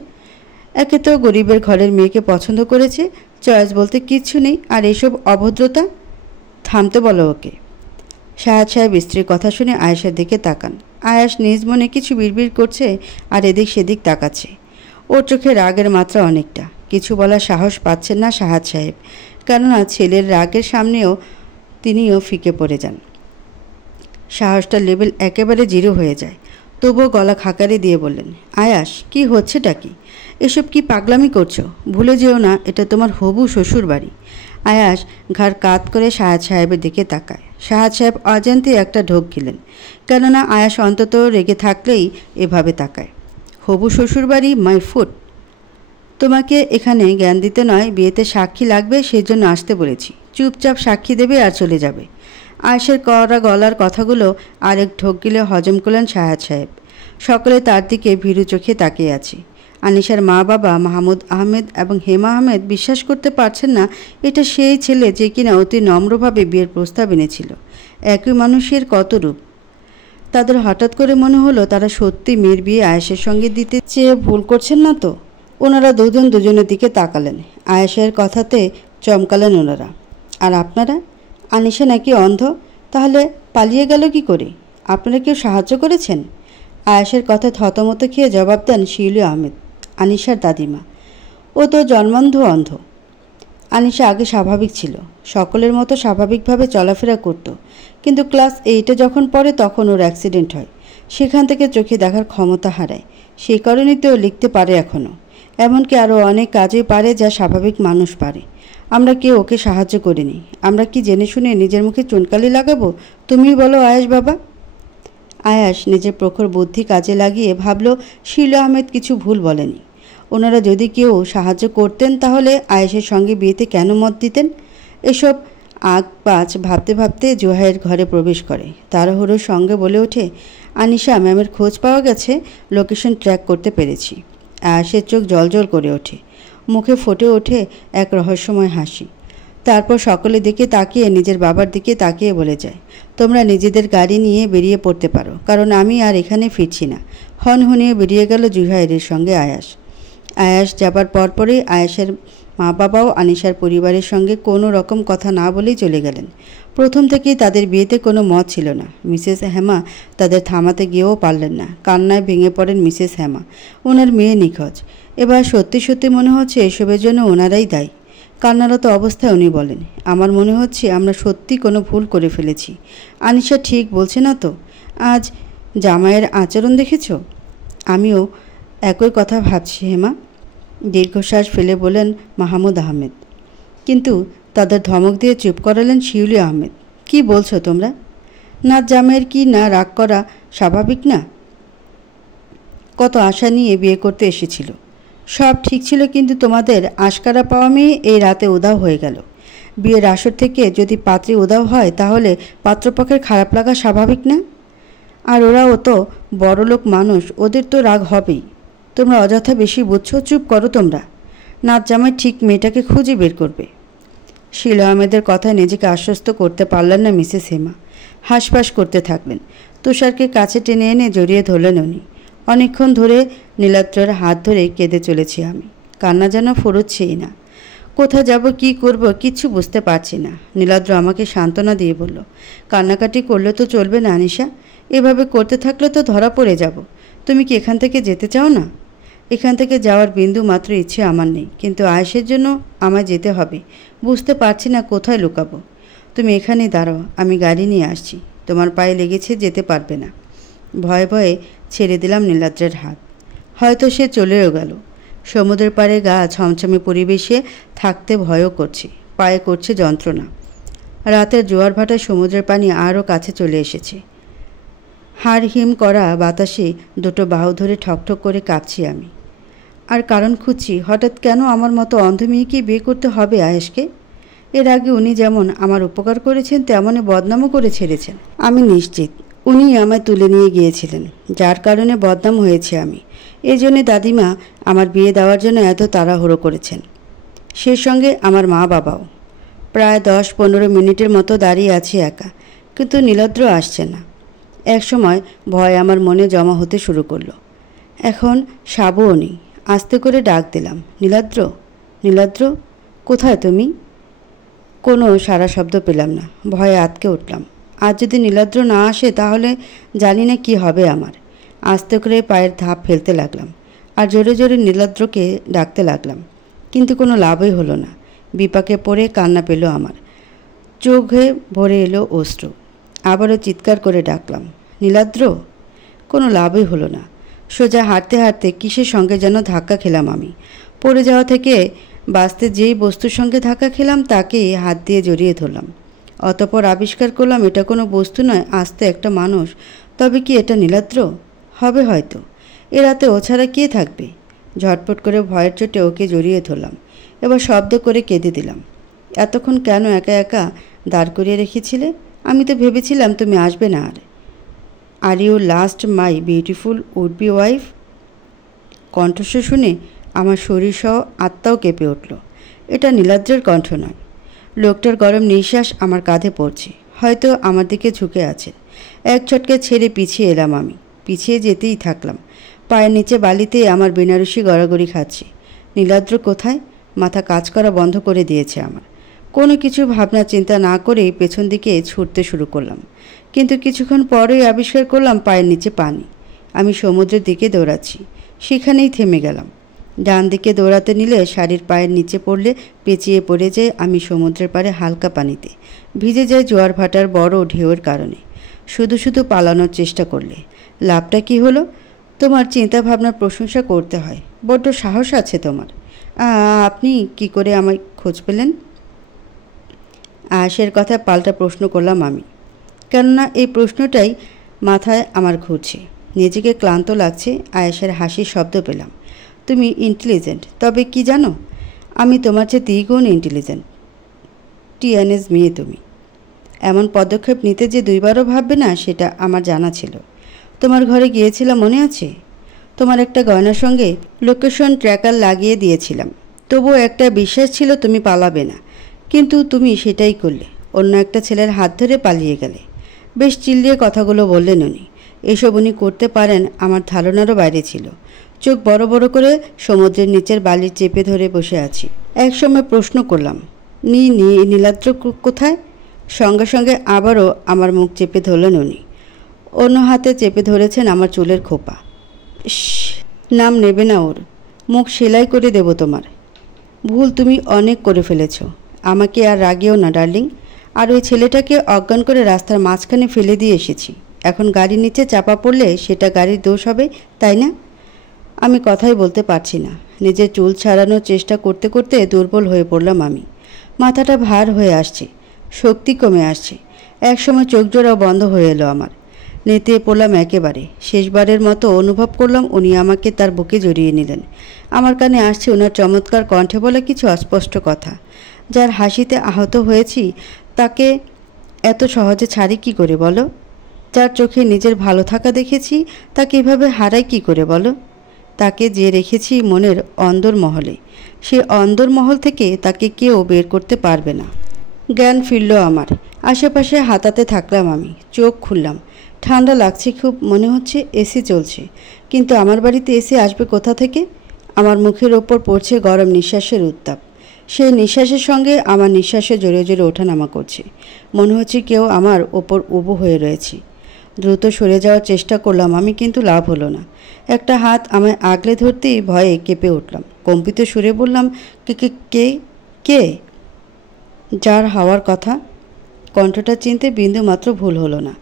একে তো গরিবের ঘরের মেয়েকে পছন্দ করেছে, চয়েস বলতে কিচ্ছু নেই, আর এসব অভদ্রতা। থামতে বলো ওকে। সাহাদ সাহেব স্ত্রীর কথা শুনে আয়েশার দিকে তাকান। আয়াস নিজ মনে কিছু বিড়বিড় করছে আর এদিক সেদিক তাকাচ্ছে। ওর চোখে রাগের মাত্রা অনেকটা। কিছু বলার সাহস পাচ্ছেন না সাহাদ সাহেব, কেননা ছেলের রাগের সামনেও তিনিও ফিকে পড়ে যান। সাহসটার লেভেল একেবারে জিরো হয়ে যায়। তবুও গলা খাকারি দিয়ে বললেন, আয়াস, কি হচ্ছেটা কি? এসব কি পাগলামি করছো? ভুলে যেও না এটা তোমার হবু শ্বশুর বাড়ি। আয়াস ঘাড় কাত করে সাহাদ সাহেবের দিকে তাকায়। সাহাদ সাহেব অজান্তে একটা ঢোক গেলেন, কেননা আয়াস অন্তত রেগে থাকলেই এভাবে তাকায়। হবু শ্বশুর বাড়ি? My foot. তোমাকে এখানে জ্ঞান দিতে নয়, বিয়েতে সাক্ষী লাগবে সেজন্য আসতে বলেছি। চুপচাপ সাক্ষী দেবে আর চলে যাবে। আয়েশের কড়া গলার কথাগুলো আরেক ঢোক গিলে হজম করলেন সাহাদ সাহেব। সকলে তার দিকে ভীরু চোখে তাকিয়ে আছে। আনিশার মা বাবা মাহমুদ আহমেদ এবং হেমা আহমেদ বিশ্বাস করতে পারছেন না এটা সেই ছেলে যে কিনা অতি নম্রভাবে বিয়ের প্রস্তাব এনেছিল। একই মানুষের কত রূপ। তাদের হঠাৎ করে মনে হলো তারা সত্যি মেয়ের বিয়ে আয়েশের সঙ্গে দিতে চেয়ে ভুল করছেন না তো। ওনারা দুজন দুজনের দিকে তাকালেন। আয়েশের কথাতে চমকালেন ওনারা। আর আপনারা? আনিশা নাকি অন্ধ? তাহলে পালিয়ে গেল কি করে? আপনারা কেউ সাহায্য করেছেন? আয়েশের কথা থতমত খেয়ে জবাব দেন শিউলি আহমেদ, আনিশার দাদিমা। ও তো জন্মান্ধ অন্ধ। আনিশা আগে স্বাভাবিক ছিল, সকলের মতো স্বাভাবিকভাবে চলাফেরা করত, কিন্তু ক্লাস 8-এ যখন পড়ে তখন ওর অ্যাক্সিডেন্ট হয়। সেখান থেকে চোখে দেখার ক্ষমতা হারায়। সেই কারণেই তো লিখতে পারে এখনও। এমনকি আরও অনেক কাজই পারে যা স্বাভাবিক মানুষ পারে। আমরা কেউ ওকে সাহায্য করিনি। আমরা কি জেনে শুনে নিজের মুখে চুনকালি লাগাবো? তুমিই বলো আয়াস বাবা। আয়াস নিজের প্রখর বুদ্ধি কাজে লাগিয়ে ভাবল শিউলি আহমেদ কিছু ভুল বলেনি। ওনারা যদি কেউ সাহায্য করতেন তাহলে আয়েশের সঙ্গে বিয়েতে কেন মত দিতেন? এসব আগ পাঁচ ভাবতে ভাবতে জুহাইয়ের ঘরে প্রবেশ করে। তাড়াহুড়োর সঙ্গে বলে ওঠে, আনিশা ম্যামের খোঁজ পাওয়া গেছে, লোকেশন ট্র্যাক করতে পেরেছি। আয়েশের চোখ জলজল করে ওঠে। মুখে ফুটে ওঠে এক রহস্যময় হাসি। তারপর সকলের দিকে তাকিয়ে নিজের বাবার দিকে তাকিয়ে বলে যায়, তোমরা নিজেদের গাড়ি নিয়ে বেরিয়ে পড়তে পারো, কারণ আমি আর এখানে ফিরছি না। হনহনিয়ে বেরিয়ে গেল জুহাইরের সঙ্গে আয়াস। আয়াস যাবার পরপরই আয়াসের মা বাবাও আনিশার পরিবারের সঙ্গে কোনো রকম কথা না বলেই চলে গেলেন। প্রথম থেকেই তাদের বিয়েতে কোনো মত ছিল না। মিসেস হেমা তাদের থামাতে গিয়েও পারলেন না। কান্নায় ভেঙে পড়েন মিসেস হেমা। ওনার মেয়ে নিখোঁজ। এবার সত্যি সত্যি মনে হচ্ছে এসবের জন্য ওনারাই দায়ী। কান্নারত অবস্থায় উনি বলেন, আমার মনে হচ্ছে আমরা সত্যি কোনো ভুল করে ফেলেছি। আনিশা ঠিক বলছে না তো? আজ জামাইয়ের আচরণ দেখেছ? আমিও একই কথা ভাবছি হেমা, দীর্ঘশ্বাস ফেলে বলেন মাহমুদ আহমেদ। কিন্তু তাদের ধমক দিয়ে চুপ করালেন শিউলি আহমেদ। কি বলছো তোমরা? না জামাইয়ের কি না রাগ করা স্বাভাবিক না? কত আশা নিয়ে বিয়ে করতে এসেছিল, সব ঠিক ছিল, কিন্তু তোমাদের আশকারা পাওয়া মেয়ে এই রাতে উধাও হয়ে গেল। বিয়ের আসর থেকে যদি পাত্রী উধাও হয় তাহলে পাত্রপক্ষের খারাপ লাগা স্বাভাবিক না? আর ওরাও তো বড়লোক মানুষ, ওদের তো রাগ হবেই। তোমরা অযথা বেশি বুঝছো, চুপ করো তোমরা। নাচ জামাই ঠিক মেয়েটাকে খুঁজে বের করবে। শিলা আহমেদের কথায় নিজেকে আশ্বস্ত করতে পারলেন না মিসেস হেমা। হাঁসফাঁস করতে থাকলেন। তুষারকে কাছে টেনে এনে জড়িয়ে ধরলেন উনি। অনেকক্ষণ ধরে নীলাদ্রের হাত ধরে কেঁদে চলেছি আমি। কান্না যেন ফুরোচ্ছেই না। কোথা যাব, কি করব, কিচ্ছু বুঝতে পারছি না। নীলাদ্র আমাকে সান্ত্বনা দিয়ে বলল, কান্নাকাটি করলে তো চলবে না আনিশা, এভাবে করতে থাকলে তো ধরা পড়ে যাব। তুমি কি এখান থেকে যেতে চাও না? এখান থেকে যাওয়ার বিন্দু মাত্র ইচ্ছে আমার নেই, কিন্তু আয়েশের জন্য আমায় যেতে হবে। বুঝতে পারছি না কোথায় লুকাবো। তুমি এখানেই দাঁড়াও, আমি গাড়ি নিয়ে আসছি। তোমার পায়ে লেগেছে, যেতে পারবে না। ভয়ে ভয়ে ছেড়ে দিলাম নীলাদ্রের হাত। হয়তো সে চলেও গেল। সমুদ্রের পাড়ে গা ছমছমে পরিবেশে থাকতে ভয়ও করছে, পায়ে করছে যন্ত্রণা। রাতের জোয়ার ভাটায় সমুদ্রের পানি আরও কাছে চলে এসেছে। হাড় হিম করা বাতাসে দুটো বাহু ধরে ঠকঠক করে কাঁপছি আমি। আর কারণ খুঁজছি, হঠাৎ কেন আমার মতো অন্ধ মেয়েকে বিয়ে করতে হবে আয়েশকে? এর আগে উনি যেমন আমার উপকার করেছেন তেমনই বদনামও করে ছেড়েছেন। আমি নিশ্চিত উনি আমায় তুলে নিয়ে গিয়েছিলেন, যার কারণে বদনাম হয়েছে আমি। এই জন্যে দাদিমা আমার বিয়ে দেওয়ার জন্য এত তাড়াহুড়ো করেছেন। সেই সঙ্গে আমার মা বাবাও। প্রায় 10-15 মিনিটের মতো দাঁড়িয়ে আছি একা, কিন্তু নীলাদ্র আসছে না। একসময় ভয় আমার মনে জমা হতে শুরু করলো। এখন সাবুও নেই। আস্তে করে ডাক দিলাম, নীলাদ্র, নীলাদ্র, কোথায় তুমি? কোনো সারা শব্দ পেলাম না। ভয়ে আটকে উঠলাম। আজ যদি নীলাদ্র না আসে তাহলে জানি না কি হবে আমার। আস্তে করে পায়ের ধাপ ফেলতে লাগলাম আর জোরে জোরে নীলাদ্রকে ডাকতে লাগলাম, কিন্তু কোনো লাভই হলো না। বিপাকে পড়ে কান্না পেল আমার। চোখে ভরে এলো অশ্রু। আবারও চিৎকার করে ডাকলাম, নীলাদ্র। কোনো লাভই হলো না। সোজা হাঁটতে হাঁটতে কিসের সঙ্গে যেন ধাক্কা খেলাম আমি। পড়ে যাওয়া থেকে বাঁচতে যেই বস্তুর সঙ্গে ধাক্কা খেলাম তাকেই হাত দিয়ে জড়িয়ে ধরলাম। অতঃপর আবিষ্কার করলাম এটা কোনো বস্তু নয়, আস্তে একটা মানুষ। তবে কি এটা নীলাদ্র হবে? হয়তো। এ রাতে ও ছাড়া কে থাকবে? ঝটপট করে ভয়ের চোটে ওকে জড়িয়ে ধরলাম। এবার শব্দ করে কেঁদে দিলাম। এতক্ষণ কেন একা একা দাঁড় করিয়ে রেখেছিলে? আমি তো ভেবেছিলাম তুমি আসবে না। Are you last my beautiful would be wife? কণ্ঠস্বর শুনে আমার শরীর সহ আত্মাও কেঁপে উঠল। এটা নীলাদ্রের কণ্ঠ নয়। লোকটার গরম নিঃশ্বাস আমার কাঁধে পড়ছে। হয়তো আমার দিকে ঝুঁকে আছে। এক ঝটকে ছেড়ে পিছিয়ে এলাম আমি। পিছিয়ে যেতেই থাকলাম। পায়ের নিচে বালিতে আমার বেনারসি গড়াগড়ি খাচ্ছি। নীলাদ্র কোথায়? মাথা কাজ করা বন্ধ করে দিয়েছে আমার। কোনো কিছু ভাবনা চিন্তা না করেই পেছন দিকে ছুটতে শুরু করলাম। কিন্তু কিছুক্ষণ পরেই আবিষ্কার করলাম পায়ের নিচে পানি। আমি সমুদ্রের দিকে দৌড়াচ্ছি। সেখানেই থেমে গেলাম। ডান দিকে দৌড়াতে নিলে শাড়ির পায়ের নিচে পড়লে পেঁচিয়ে পড়ে যায় আমি সমুদ্রের পাড়ে হালকা পানিতে। ভিজে যায় জোয়ার ভাটার বড় ঢেউয়ের কারণে। শুধু শুধু পালানোর চেষ্টা করলে লাভটা কি হলো? তোমার চিন্তা ভাবনার প্রশংসা করতে হয়। বড্ড সাহস আছে তোমার। আপনি কি করে আমায় খোঁজ পেলেন? আয়েশের কথা পাল্টা প্রশ্ন করলাম আমি, কেননা এই প্রশ্নটাই মাথায় আমার ঘুরছে। নিজেকে ক্লান্ত লাগছে। আয়েশের হাসির শব্দ পেলাম। তুমি ইন্টেলিজেন্ট, তবে কি জানো, আমি তোমার চেয়ে দ্বিগুণ ইন্টেলিজেন্ট। টিএনএস মেয়ে তুমি। এমন পদক্ষেপ নিতে যে দুইবারও ভাববে না সেটা আমার জানা ছিল। তোমার ঘরে গিয়েছিলাম মনে আছে? তোমার একটা গয়নার সঙ্গে লোকেশন ট্র্যাকার লাগিয়ে দিয়েছিলাম। তবুও একটা বিশ্বাস ছিল তুমি পালাবে না, কিন্তু তুমি সেটাই করলে। অন্য একটা ছেলের হাত ধরে পালিয়ে গেলে। বেশ চিল্লিয়ে কথাগুলো বললেন উনি। এসব উনি করতে পারেন আমার ধারণারও বাইরে ছিল। চোখ বড় বড় করে সমুদ্রের নিচের বালি চেপে ধরে বসে আছি। একসময় প্রশ্ন করলাম, নীলাদ্র কোথায়? সঙ্গে সঙ্গে আবারও আমার মুখ চেপে ধরলেন উনি। অন্য হাতে চেপে ধরেছেন আমার চুলের খোপা। নাম নেবে না ওর, মুখ সেলাই করে দেব তোমার। ভুল তুমি অনেক করে ফেলেছ, আমাকে আর রাগিও না ডার্লিং। আর ওই ছেলেটাকে অজ্ঞান করে রাস্তার মাঝখানে ফেলে দিয়ে এসেছি। এখন গাড়ির নিচে চাপা পড়লে সেটা গাড়ির দোষ হবে, তাই না? আমি কথাই বলতে পারছি না। নিজের চুল ছাড়ানোর চেষ্টা করতে করতে দুর্বল হয়ে পড়লাম আমি। মাথাটা ভার হয়ে আসছে, শক্তি কমে আসছে। একসময় চোখ জোড়াও বন্ধ হয়ে এলো আমার। নেতিয়ে পড়লাম একেবারে। শেষবারের মতো অনুভব করলাম উনি আমাকে তার বুকে জড়িয়ে নিলেন। আমার কানে আসছে ওনার চমৎকার কণ্ঠে বলা কিছু অস্পষ্ট কথা। যার হাসিতে আহত হয়েছি তাকে এত সহজে ছাড়ি কি করে বলো? যার চোখে নিজের ভালো থাকা দেখেছি তাকে এভাবে হারাই কি করে বলো? তাকে যে রেখেছি মনের অন্দরমহলে, সে অন্দরমহল থেকে তাকে কেউ বের করতে পারবে না। জ্ঞান ফিরল আমার। আশেপাশে হাতাতে থাকলাম আমি। চোখ খুললাম। ঠান্ডা লাগছে খুব, মনে হচ্ছে এসি চলছে। কিন্তু আমার বাড়িতে এসি আসবে কোথা থেকে? আমার মুখের ওপর পড়ছে গরম নিঃশ্বাসের উত্তাপ। সেই নিঃশ্বাসের সঙ্গে আমার নিঃশ্বাসে জোরে জোরে ওঠানামা করছে। মনে হচ্ছে কেউ আমার ওপর উবু হয়ে রয়েছে। দ্রুত সরে যাওয়ার চেষ্টা করলাম আমি, কিন্তু লাভ হলো না। একটা হাত আমায় আগলে ধরতেই ভয়ে কেঁপে উঠলাম। কম্পিত সুরে বললাম, কে কে কে কে যার হওয়ার কথা? কণ্ঠটা চিনতে বিন্দুমাত্র ভুল হলো না।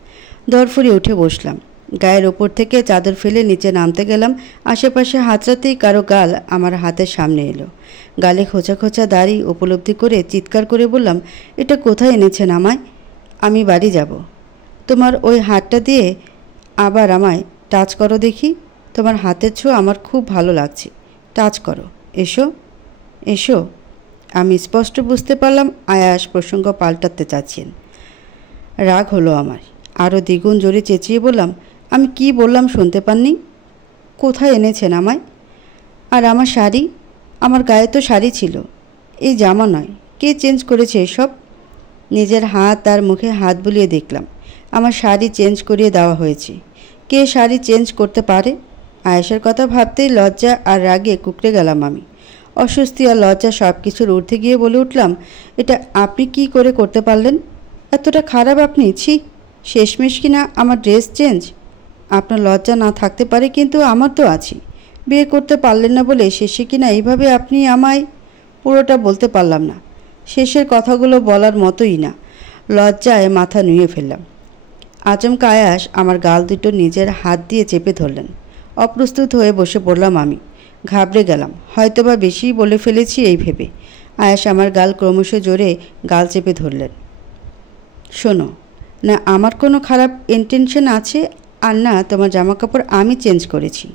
দরফুরে উঠে বসলাম। গায়ের ওপর থেকে চাদর ফেলে নিচে নামতে গেলাম। আশেপাশে হাতড়াতেই কারো গাল আমার হাতের সামনে এলো। গালে খোঁচা খোঁচা দাড়ি উপলব্ধি করে চিৎকার করে বললাম, এটা কোথায় এনেছেন আমায়? আমি বাড়ি যাব। তোমার ওই হাতটা দিয়ে আবার আমায় টাচ করো দেখি। তোমার হাতের ছোঁয়া আমার খুব ভালো লাগছে। টাচ করো, এসো এসো। আমি স্পষ্ট বুঝতে পারলাম আয়াস প্রসঙ্গ পাল্টাতে চাচ্ছেন। রাগ হলো আমার। আরও দ্বিগুণ জোরে চেঁচিয়ে বললাম, আমি কি বললাম শুনতে পাননি? কোথায় এনেছেন আমায়? আর আমার শাড়ি? আমার গায়ে তো শাড়ি ছিল, এই জামা নয়। কে চেঞ্জ করেছে এসব? নিজের হাত আর মুখে হাত বুলিয়ে দেখলাম। আমার শাড়ি চেঞ্জ করিয়ে দেওয়া হয়েছে। কে শাড়ি চেঞ্জ করতে পারে? আয়েশার কথা ভাবতেই লজ্জা আর রাগে কুকড়ে গেলাম আমি। অস্বস্তি আর লজ্জা সব কিছুর ঊর্ধ্বে গিয়ে বলে উঠলাম, এটা আপনি কি করে করতে পারলেন? এতটা খারাপ আপনি? ছি! শেষমেশ কিনা আমার ড্রেস চেঞ্জ। আপনার লজ্জা না থাকতে পারে, কিন্তু আমার তো আছে। বিয়ে করতে পারলেন না বলে শেষে কিনা এইভাবে আপনি আমায়... পুরোটা বলতে পারলাম না। শেষের কথাগুলো বলার মতোই না। লজ্জায় মাথা নুয়ে ফেললাম। আচমকা আয়াস আমার গাল দুটো নিজের হাত দিয়ে চেপে ধরলেন। অপ্রস্তুত হয়ে বসে পড়লাম আমি। ঘাবড়ে গেলাম, হয়তোবা বেশিই বলে ফেলেছি এই ভেবে। আয়াস আমার গাল ক্রমশ জোরে গাল চেপে ধরলেন। শোনো না, আমার কোনো খারাপ ইন্টেনশন আছে আর না তোমার জামাকাপড় আমি চেঞ্জ করেছি।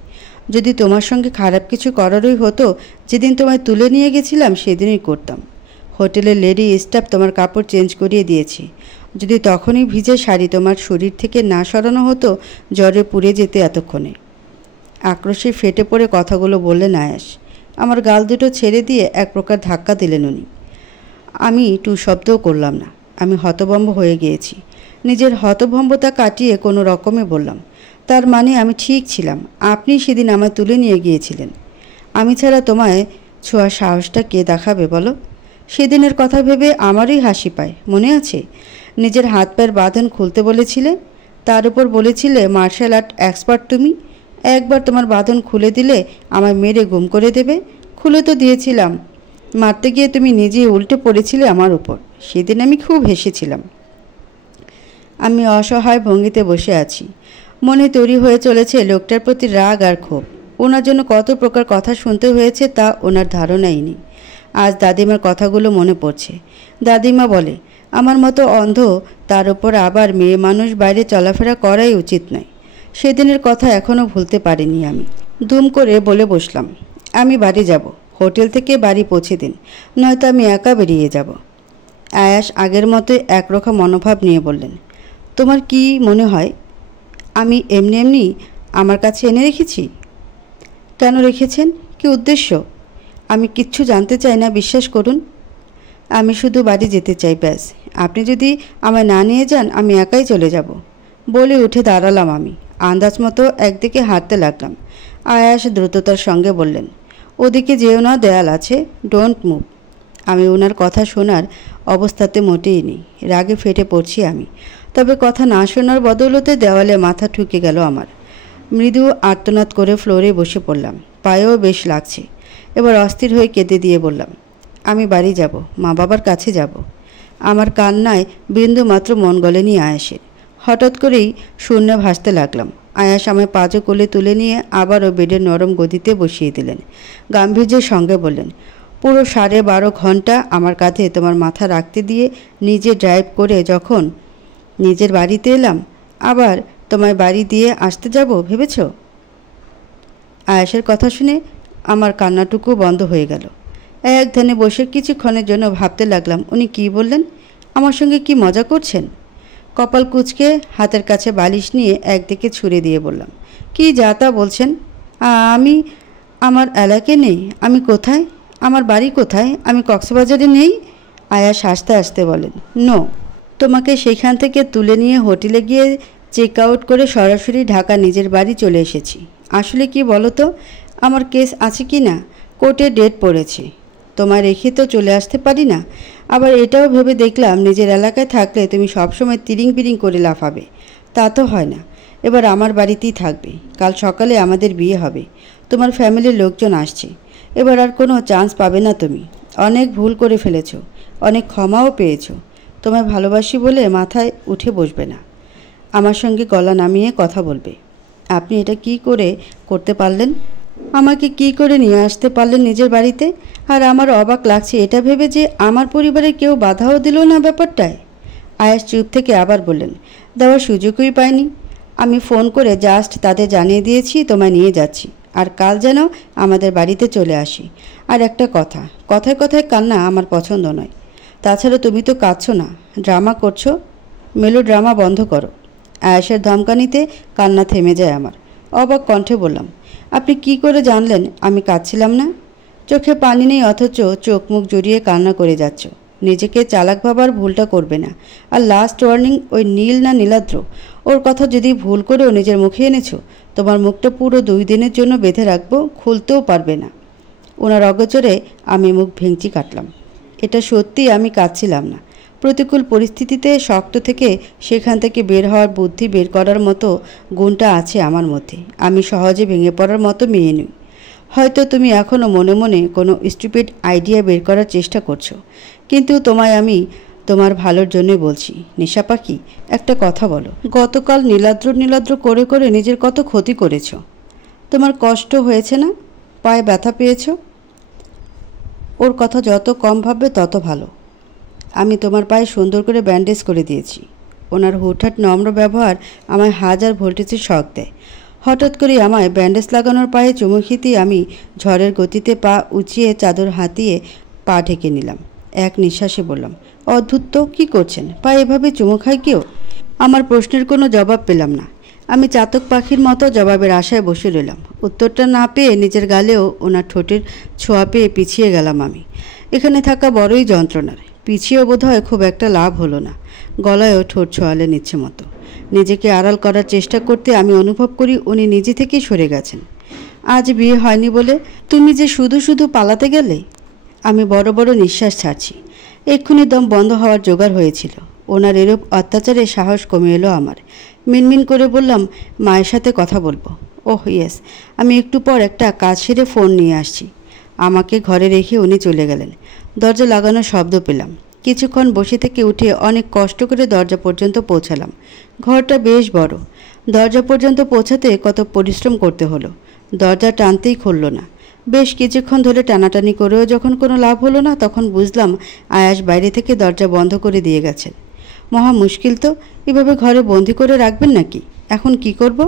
যদি তোমার সঙ্গে খারাপ কিছু করারই হতো, যেদিন তোমায় তুলে নিয়ে গেছিলাম সেদিনই করতাম। হোটেলের লেডি স্টাফ তোমার কাপড় চেঞ্জ করিয়ে দিয়েছে। যদি তখনই ভিজে শাড়ি তোমার শরীর থেকে না সরানো হতো, জ্বরে পুড়ে যেতে এতক্ষণে। আক্রোশে ফেটে পড়ে কথাগুলো বললেন আয়াস। আমার গাল দুটো ছেড়ে দিয়ে এক প্রকার ধাক্কা দিলেন উনি। আমি টু শব্দও করলাম না। আমি হতভম্ব হয়ে গিয়েছি। নিজের হতভম্বতা কাটিয়ে কোনো রকমে বললাম, তার মানে আমি ঠিক ছিলাম। আপনি সেদিন আমায় তুলে নিয়ে গিয়েছিলেন। আমি ছাড়া তোমায় ছোঁয়ার সাহসটা কে দেখাবে বলো? সেদিনের কথা ভেবে আমারই হাসি পায়। মনে আছে? নিজের হাত পায়ের বাঁধন খুলতে বলেছিলে, তার উপর বলেছিলে মার্শাল আর্ট এক্সপার্ট তুমি। একবার তোমার বাঁধন খুলে দিলে আমায় মেরে গুম করে দেবে। খুলে তো দিয়েছিলাম। মারতে গিয়ে তুমি নিজেই উল্টে পড়েছিলে আমার উপর। সেদিন আমি খুব হেসেছিলাম। আমি অসহায় ভঙ্গিতে বসে আছি। মনে তৈরি হয়ে চলেছে লোকটার প্রতি রাগ আর ক্ষোভ। ওনার জন্য কত প্রকার কথা শুনতে হয়েছে তা ওনার ধারণাই নেই। আজ দাদিমার কথাগুলো মনে পড়ছে। দাদিমা বলে, আমার মতো অন্ধ তার উপর আবার মেয়ে মানুষ বাইরে চলাফেরা করাই উচিত নয়। সেদিনের কথা এখনও ভুলতে পারিনি আমি। দুম করে বলে বসলাম, আমি বাড়ি যাব। হোটেল থেকে বাড়ি পৌঁছে দিন, নয়তো আমি একা বেরিয়ে যাব। আয়াস আগের মতোই একরকম মনোভাব নিয়ে বললেন, তোমার কি মনে হয় আমি এমনি এমনি আমার কাছে এনে রেখেছি? কেন রেখেছেন? কি উদ্দেশ্য? আমি কিচ্ছু জানতে চাই না, বিশ্বাস করুন। আমি শুধু বাড়ি যেতে চাই, ব্যাস। আপনি যদি আমায় না নিয়ে যান আমি একাই চলে যাব। বলে উঠে দাঁড়ালাম আমি। আন্দাজ মতো একদিকে হাঁটতে লাগলাম। আয়াস দ্রুততার সঙ্গে বললেন, ওদিকে যেও না, দেয়াল আছে, ডোন্ট মুভ। আমি ওনার কথা শোনার অবস্থাতে মোটেই নেই। রাগে ফেটে পড়ছি আমি। তবে কথা না শোনার বদৌলতে দেওয়ালে মাথা ঠুকে গেল আমার। মৃদু আর্তনাদ করে ফ্লোরে বসে পড়লাম। পায়েও বেশ লাগছে। এবার অস্থির হয়ে কেঁদে দিয়ে বললাম, আমি বাড়ি যাব, মা বাবার কাছে যাব। আমার কান্নায় বিন্দু মাত্র মন গলেনি আয়াসের। হঠাৎ করেই শূন্যে ভাসতে লাগলাম। আয়াস আমায় পাঁজো কোলে তুলে নিয়ে আবারও বেডের নরম গদিতে বসিয়ে দিলেন। গাম্ভীর্যের সঙ্গে বললেন, পুরো 12.5 ঘন্টা আমার কাঁধে তোমার মাথা রাখতে দিয়ে নিজে ড্রাইভ করে যখন নিজের বাড়িতে এলাম, আবার তোমায় বাড়ি দিয়ে আসতে যাব ভেবেছ? আয়াসের কথা শুনে আমার কান্নাটুকু বন্ধ হয়ে গেল। এক ধ্যানে বসে কিছুক্ষণের জন্য ভাবতে লাগলাম, উনি কি বললেন? আমার সঙ্গে কি মজা করছেন? কপাল কুঁচকে হাতের কাছে বালিশ নিয়ে একদিকে ছুঁড়ে দিয়ে বললাম, কি যা তা বলছেন? আমি আমার এলাকায় নেই? আমি কোথায়? আমার বাড়ি কোথায়? আমি কক্সবাজারে নেই? আয়াস হাসতে হাসতে বলেন, নো, তোমাকে সেখান থেকে তুলে নিয়ে হোটেলে গিয়ে চেক আউট করে সরাসরি ঢাকা নিজের বাড়ি চলে এসেছি। আসলে কি বলো তো, আমার কেস আছে কি না, কোর্টে ডেট পড়েছে। তোমায় রেখে তো চলে আসতে পারি না। আবার এটাও ভেবে দেখলাম নিজের এলাকায় থাকলে তুমি সবসময় তিরিং বিরিং করে লাফাবে। তা তো হয় না। এবার আমার বাড়িতেই থাকবে। কাল সকালে আমাদের বিয়ে হবে। তোমার ফ্যামিলির লোকজন আসছে। এবার আর কোনো চান্স পাবে না তুমি। অনেক ভুল করে ফেলেছো, অনেক ক্ষমাও পেয়েছো। তোমায় ভালোবাসি বলে মাথায় উঠে বসবে না। আমার সঙ্গে গলা নামিয়ে কথা বলবে। আপনি এটা কি করে করতে পারলেন? আমাকে কি করে নিয়ে আসতে পারলেন নিজের বাড়িতে? আর আমার অবাক লাগছে এটা ভেবে যে আমার পরিবারে কেউ বাধাও দিল না ব্যাপারটায়। আয়াস চুপ থেকে আবার বললেন, দেওয়ার সুযোগই পাইনি। আমি ফোন করে জাস্ট তাদের জানিয়ে দিয়েছি তোমায় নিয়ে যাচ্ছি, আর কাল যেন আমাদের বাড়িতে চলে আসি। আর একটা কথা, কথায় কথায় কান্না আমার পছন্দ নয়। তাছাড়া তুমি তো কাঁদছো না, ড্রামা করছো। মেলো ড্রামা বন্ধ করো। আয়াসের ধমকানিতে কান্না থেমে যায় আমার। অবাক কণ্ঠে বললাম, আপনি কি করে জানলেন আমি কাঁদছিলাম না? চোখে পানি নেই অথচ চোখ মুখ জড়িয়ে কান্না করে যাচ্ছ। নিজেকে চালাক ভাবার ভুলটা করবে না। আর লাস্ট ওয়ার্নিং, ওই নীল না নীলাদ্র, ওর কথা যদি ভুল করেও নিজের মুখে এনেছো, তোমার মুখটা পুরো 2 দিনের জন্য বেঁধে রাখবো, খুলতেও পারবে না। ওনার অগোচরে আমি মুখ ভেঙচি কাটলাম। এটা সত্যি, আমি কাঁদছিলাম না। প্রতিকূল পরিস্থিতিতে শক্ত থেকে সেখান থেকে বের হওয়ার বুদ্ধি বের করার মতো গুণটা আছে আমার মধ্যে। আমি সহজে ভেঙে পড়ার মতো মেয়ে নই। হয়তো তুমি এখনও মনে মনে কোনো স্টুপিড আইডিয়া বের করার চেষ্টা করছো, কিন্তু তোমায় আমি তোমার ভালোর জন্যই বলছি। নেশা পাখি, একটা কথা বলো, গতকাল নীলাদ্র করে করে নিজের কত ক্ষতি করেছো? তোমার কষ্ট হয়েছে না? পায়ে ব্যথা পেয়েছো? ওর কথা যত কম ভাববে তত ভালো। আমি তোমার পায়ে সুন্দর করে ব্যান্ডেজ করে দিয়েছি। ওনার হুটহাট নম্র ব্যবহার আমায় হাজার ভোল্টেজের শক দেয়। হঠাৎ করে আমায় ব্যান্ডেজ লাগানোর পায়ে চুমু খেতেই আমি ঝড়ের গতিতে পা উঁচিয়ে চাদর হাতিয়ে পা ঢেকে নিলাম। এক নিঃশ্বাসে বললাম, অদ্ভুত তো, কী করছেন? পা এভাবে চুমু খায় কেউ? আমার প্রশ্নের কোনো জবাব পেলাম না। আমি চাতক পাখির মতো জবাবের আশায় বসে রইলাম। উত্তরটা না পেয়ে নিজের গালেও ওনার ঠোঁটের ছোঁয়া পেয়ে পিছিয়ে গেলাম আমি। এখানে থাকা বড়ই যন্ত্রণার। পিছিয়েও বোধহয় খুব একটা লাভ হলো না। গলায়ও ঠোঁট ছোঁয়ালে নিচ্ছে মতো। নিজেকে আড়াল করার চেষ্টা করতে আমি অনুভব করি উনি নিজে থেকেই সরে গেছেন। আজ বিয়ে হয়নি বলে তুমি যে শুধু শুধু পালাতে গেলে। আমি বড় বড় নিঃশ্বাস ছাড়ছি। এক্ষুনি দম বন্ধ হওয়ার জোগাড় হয়েছিল। ওনার এরূপ অত্যাচারে সাহস কমে এলো আমার। মিনমিন করে বললাম, মায়ের সাথে কথা বলবো। ওহ ইয়েস, আমি একটু পর একটা কাজ সেরে ফোন নিয়ে আসছি। আমাকে ঘরে রেখে উনি চলে গেলেন। দরজা লাগানোর শব্দ পেলাম। কিছুক্ষণ বসে থেকে উঠে অনেক কষ্ট করে দরজা পর্যন্ত পৌঁছালাম। ঘরটা বেশ বড়। দরজা পর্যন্ত পৌঁছাতে কত পরিশ্রম করতে হলো। দরজা টানতেই খুলল না। বেশ কিছুক্ষণ ধরে টানাটানি করেও যখন কোনো লাভ হলো না, তখন বুঝলাম আয়াস বাইরে থেকে দরজা বন্ধ করে দিয়ে গেছেন। মহা মুশকিল তো, এভাবে ঘরে বন্দি করে রাখবেন নাকি? এখন কি করব?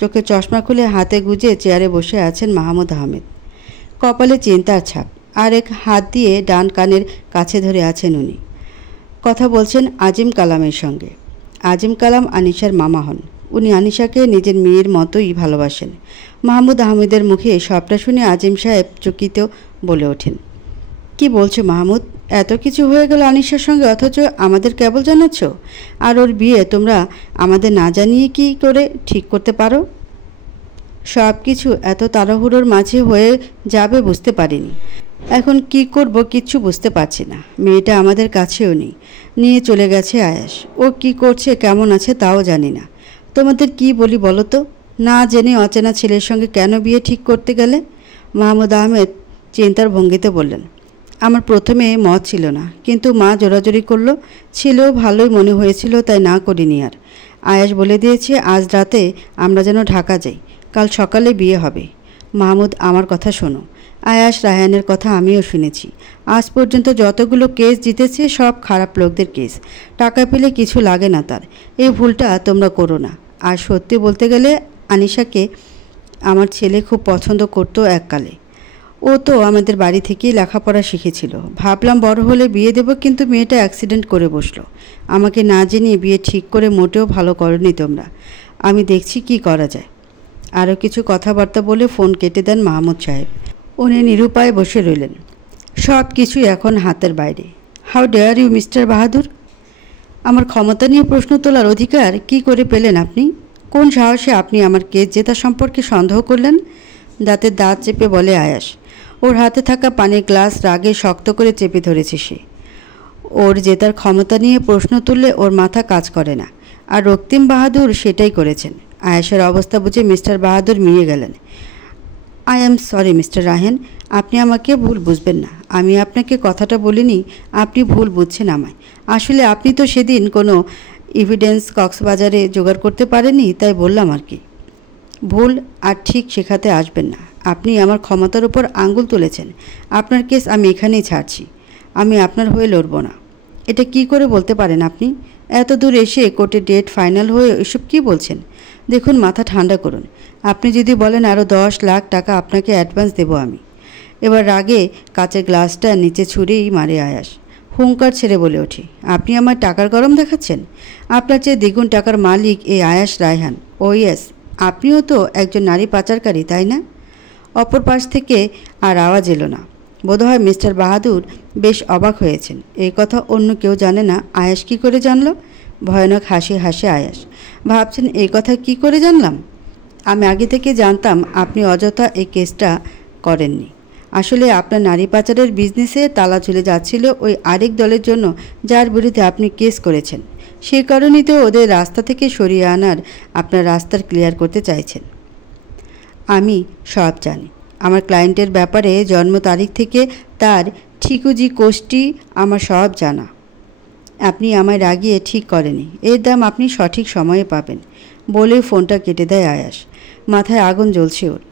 চোখে চশমা খুলে হাতে গুজে চেয়ারে বসে আছেন মাহমুদ আহমেদ। কপালে চিন্তার ছাপ, আর এক হাত দিয়ে ডান কানের কাছে ধরে আছেন উনি। কথা বলছেন আজিম কালামের সঙ্গে। আজিম কালাম আনিশার মামা হন। উনি আনিশাকে নিজের মেয়ের মতোই ভালোবাসেন। মাহমুদ আহমেদের মুখে সবটা শুনে আজিম সাহেব চকিত বলে ওঠেন। কি বলছো মাহমুদ? এত কিছু হয়ে গেল আনিশার সঙ্গে, অথচ আমাদের কেবল জানাচ্ছ? আর ওর বিয়ে তোমরা আমাদের না জানিয়ে কি করে ঠিক করতে পারো? সব কিছু এত তাড়াহুড়োর মাঝে হয়ে যাবে বুঝতে পারিনি। এখন কি করব কিচ্ছু বুঝতে পারছি না। মেয়েটা আমাদের কাছেও নেই, নিয়ে চলে গেছে আয়াস। ও কি করছে, কেমন আছে তাও জানি না। তোমাদের কি বলি বলো তো? না জেনে অচেনা ছেলের সঙ্গে কেন বিয়ে ঠিক করতে গেলে? মাহমুদ আহমেদ চিন্তার ভঙ্গিতে বললেন। আমার প্রথমে মত ছিল না, কিন্তু মা জোরাজোরি করলো। ছিল ভালোই মনে হয়েছিল, তাই না করিনি আর। আয়াস বলে দিয়েছে আজ রাতে আমরা যেন ঢাকা যাই, কাল সকালে বিয়ে হবে। মাহমুদ, আমার কথা শোনো। আয়াস রায়হানের কথা আমিও শুনেছি। আজ পর্যন্ত যতগুলো কেস জিতেছে সব খারাপ লোকদের কেস। টাকা পেলে কিছু লাগে না তার। এই ভুলটা তোমরা করো না। আর সত্যি বলতে গেলে আনিশাকে আমার ছেলে খুব পছন্দ করতো এককালে। ও তো আমাদের বাড়ি থেকেই লেখাপড়া শিখেছিল। ভাবলাম বড় হলে বিয়ে দেব, কিন্তু মেয়েটা অ্যাক্সিডেন্ট করে বসলো। আমাকে না জেনে বিয়ে ঠিক করে মোটেও ভালো করনি তোমরা। আমি দেখছি কি করা যায়। আরও কিছু কথাবার্তা বলে ফোন কেটে দেন মাহমুদ সাহেব। উনি নিরুপায় বসে রইলেন। সব কিছুই এখন হাতের বাইরে। হাউ ডেয়ার ইউ মিস্টার বাহাদুর? আমার ক্ষমতা নিয়ে প্রশ্ন তোলার অধিকার কি করে পেলেন আপনি? কোন সাহসে আপনি আমার কেস জেতা সম্পর্কে সন্দেহ করলেন? দাঁতে দাঁত চেপে বলে আয়াস। ওর হাতে থাকা পানির গ্লাস রাগে শক্ত করে চেপে ধরেছে সে। ওর জেতার ক্ষমতা নিয়ে প্রশ্ন তুললে ওর মাথা কাজ করে না। আর রক্তিম বাহাদুর সেটাই করেছেন। আয়াসের অবস্থা বুঝে মিস্টার বাহাদুর মিয়ে গেলেন। আই অ্যাম সরি মিস্টার রাহেন, আপনি আমাকে ভুল বুঝবেন না। আমি আপনাকে কথাটা বলিনি, আপনি ভুল বুঝছেন আমায়। আসলে আপনি তো সেদিন কোনো এভিডেন্স কক্সবাজারে জোগাড় করতে পারেননি, তাই বললাম আর কি। ভুল আর ঠিক শেখাতে আসবেন না। আপনি আমার ক্ষমতার উপর আঙ্গুল তুলেছেন। আপনার কেস আমি এখানেই ছাড়ছি। আমি আপনার হয়ে লড়ব না। এটা কি করে বলতে পারেন আপনি? এত দূর এসে কোর্টে ডেট ফাইনাল হয়ে এসব কী বলছেন? দেখুন, মাথা ঠান্ডা করুন। আপনি যদি বলেন আরও 10 লাখ টাকা আপনাকে অ্যাডভান্স দেব আমি। এবার রাগে কাচের গ্লাসটা নিচে ছুঁড়েই মারে আয়াস। হুঙ্কার ছেড়ে বলে ওঠে, আপনি আমার টাকার গরম দেখাচ্ছেন? আপনার চেয়ে দ্বিগুণ টাকার মালিক এই আয়াস রায়হান। ও ইয়েস, আপনিও তো একজন নারী পাচারকারী, তাই না? অপর পাশ থেকে আর আওয়াজ এলো না। বোধহয় মিস্টার বাহাদুর বেশ অবাক হয়েছেন। এই কথা অন্য কেউ জানে না। আয়াস কি করে জানল? ভয়ানক হাসি হাসে আয়াস। ভাবছেন এই কথা কি করে জানলাম? আমি আগে থেকে জানতাম আপনি অযথা এই কেসটা করেননি। আসলে আপনার নারী পাচারের বিজনেসে তালা ঝুলে যাচ্ছিল ওই আরেক দলের জন্য, যার বিরুদ্ধে আপনি কেস করেছেন। সেই কারণেই তো ওদের রাস্তা থেকে সরিয়ে আনার আপনার রাস্তার ক্লিয়ার করতে চাইছেন। আমি সব জানি। আমার ক্লায়েন্টের ব্যাপারে জন্ম তারিখ থেকে তার ঠিকুজি কোষ্টি আমার সব জানা। আপনি আমায় রাগিয়ে ঠিক করেনি। এর দাম আপনি সঠিক সময়ে পাবেন। বলে ফোনটা কেটে দেয় আয়াস। মাথায় আগুন জ্বলছে ওর।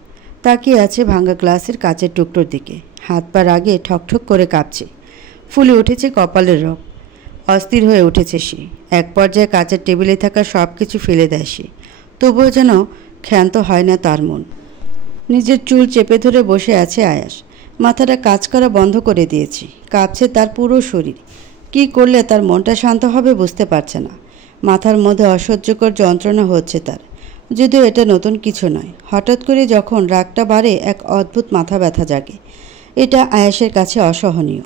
তাকিয়ে আছে ভাঙা গ্লাসের কাচের টুকরোর দিকে। হাত পা রাগে ঠকঠক করে কাঁপছে। ফুলে উঠেছে কপালের রগ। অস্থির হয়ে উঠেছে সে। এক পর্যায়ে কাচের টেবিলে থাকা সব কিছু ফেলে দেয় সে। তবুও যেন ক্ষান্ত হয় না তার মন। নিজের চুল চেপে ধরে বসে আছে আয়াস। মাথাটা কাজ করা বন্ধ করে দিয়েছে। কাঁপছে তার পুরো শরীর। কি করলে তার মনটা শান্ত হবে বুঝতে পারছে না। মাথার মধ্যে অসহ্যকর যন্ত্রণা হচ্ছে তার। যদিও এটা নতুন কিছু নয়। হঠাৎ করে যখন রাগটা বাড়ে এক অদ্ভুত মাথা ব্যথা জাগে। এটা আয়াসের কাছে অসহনীয়।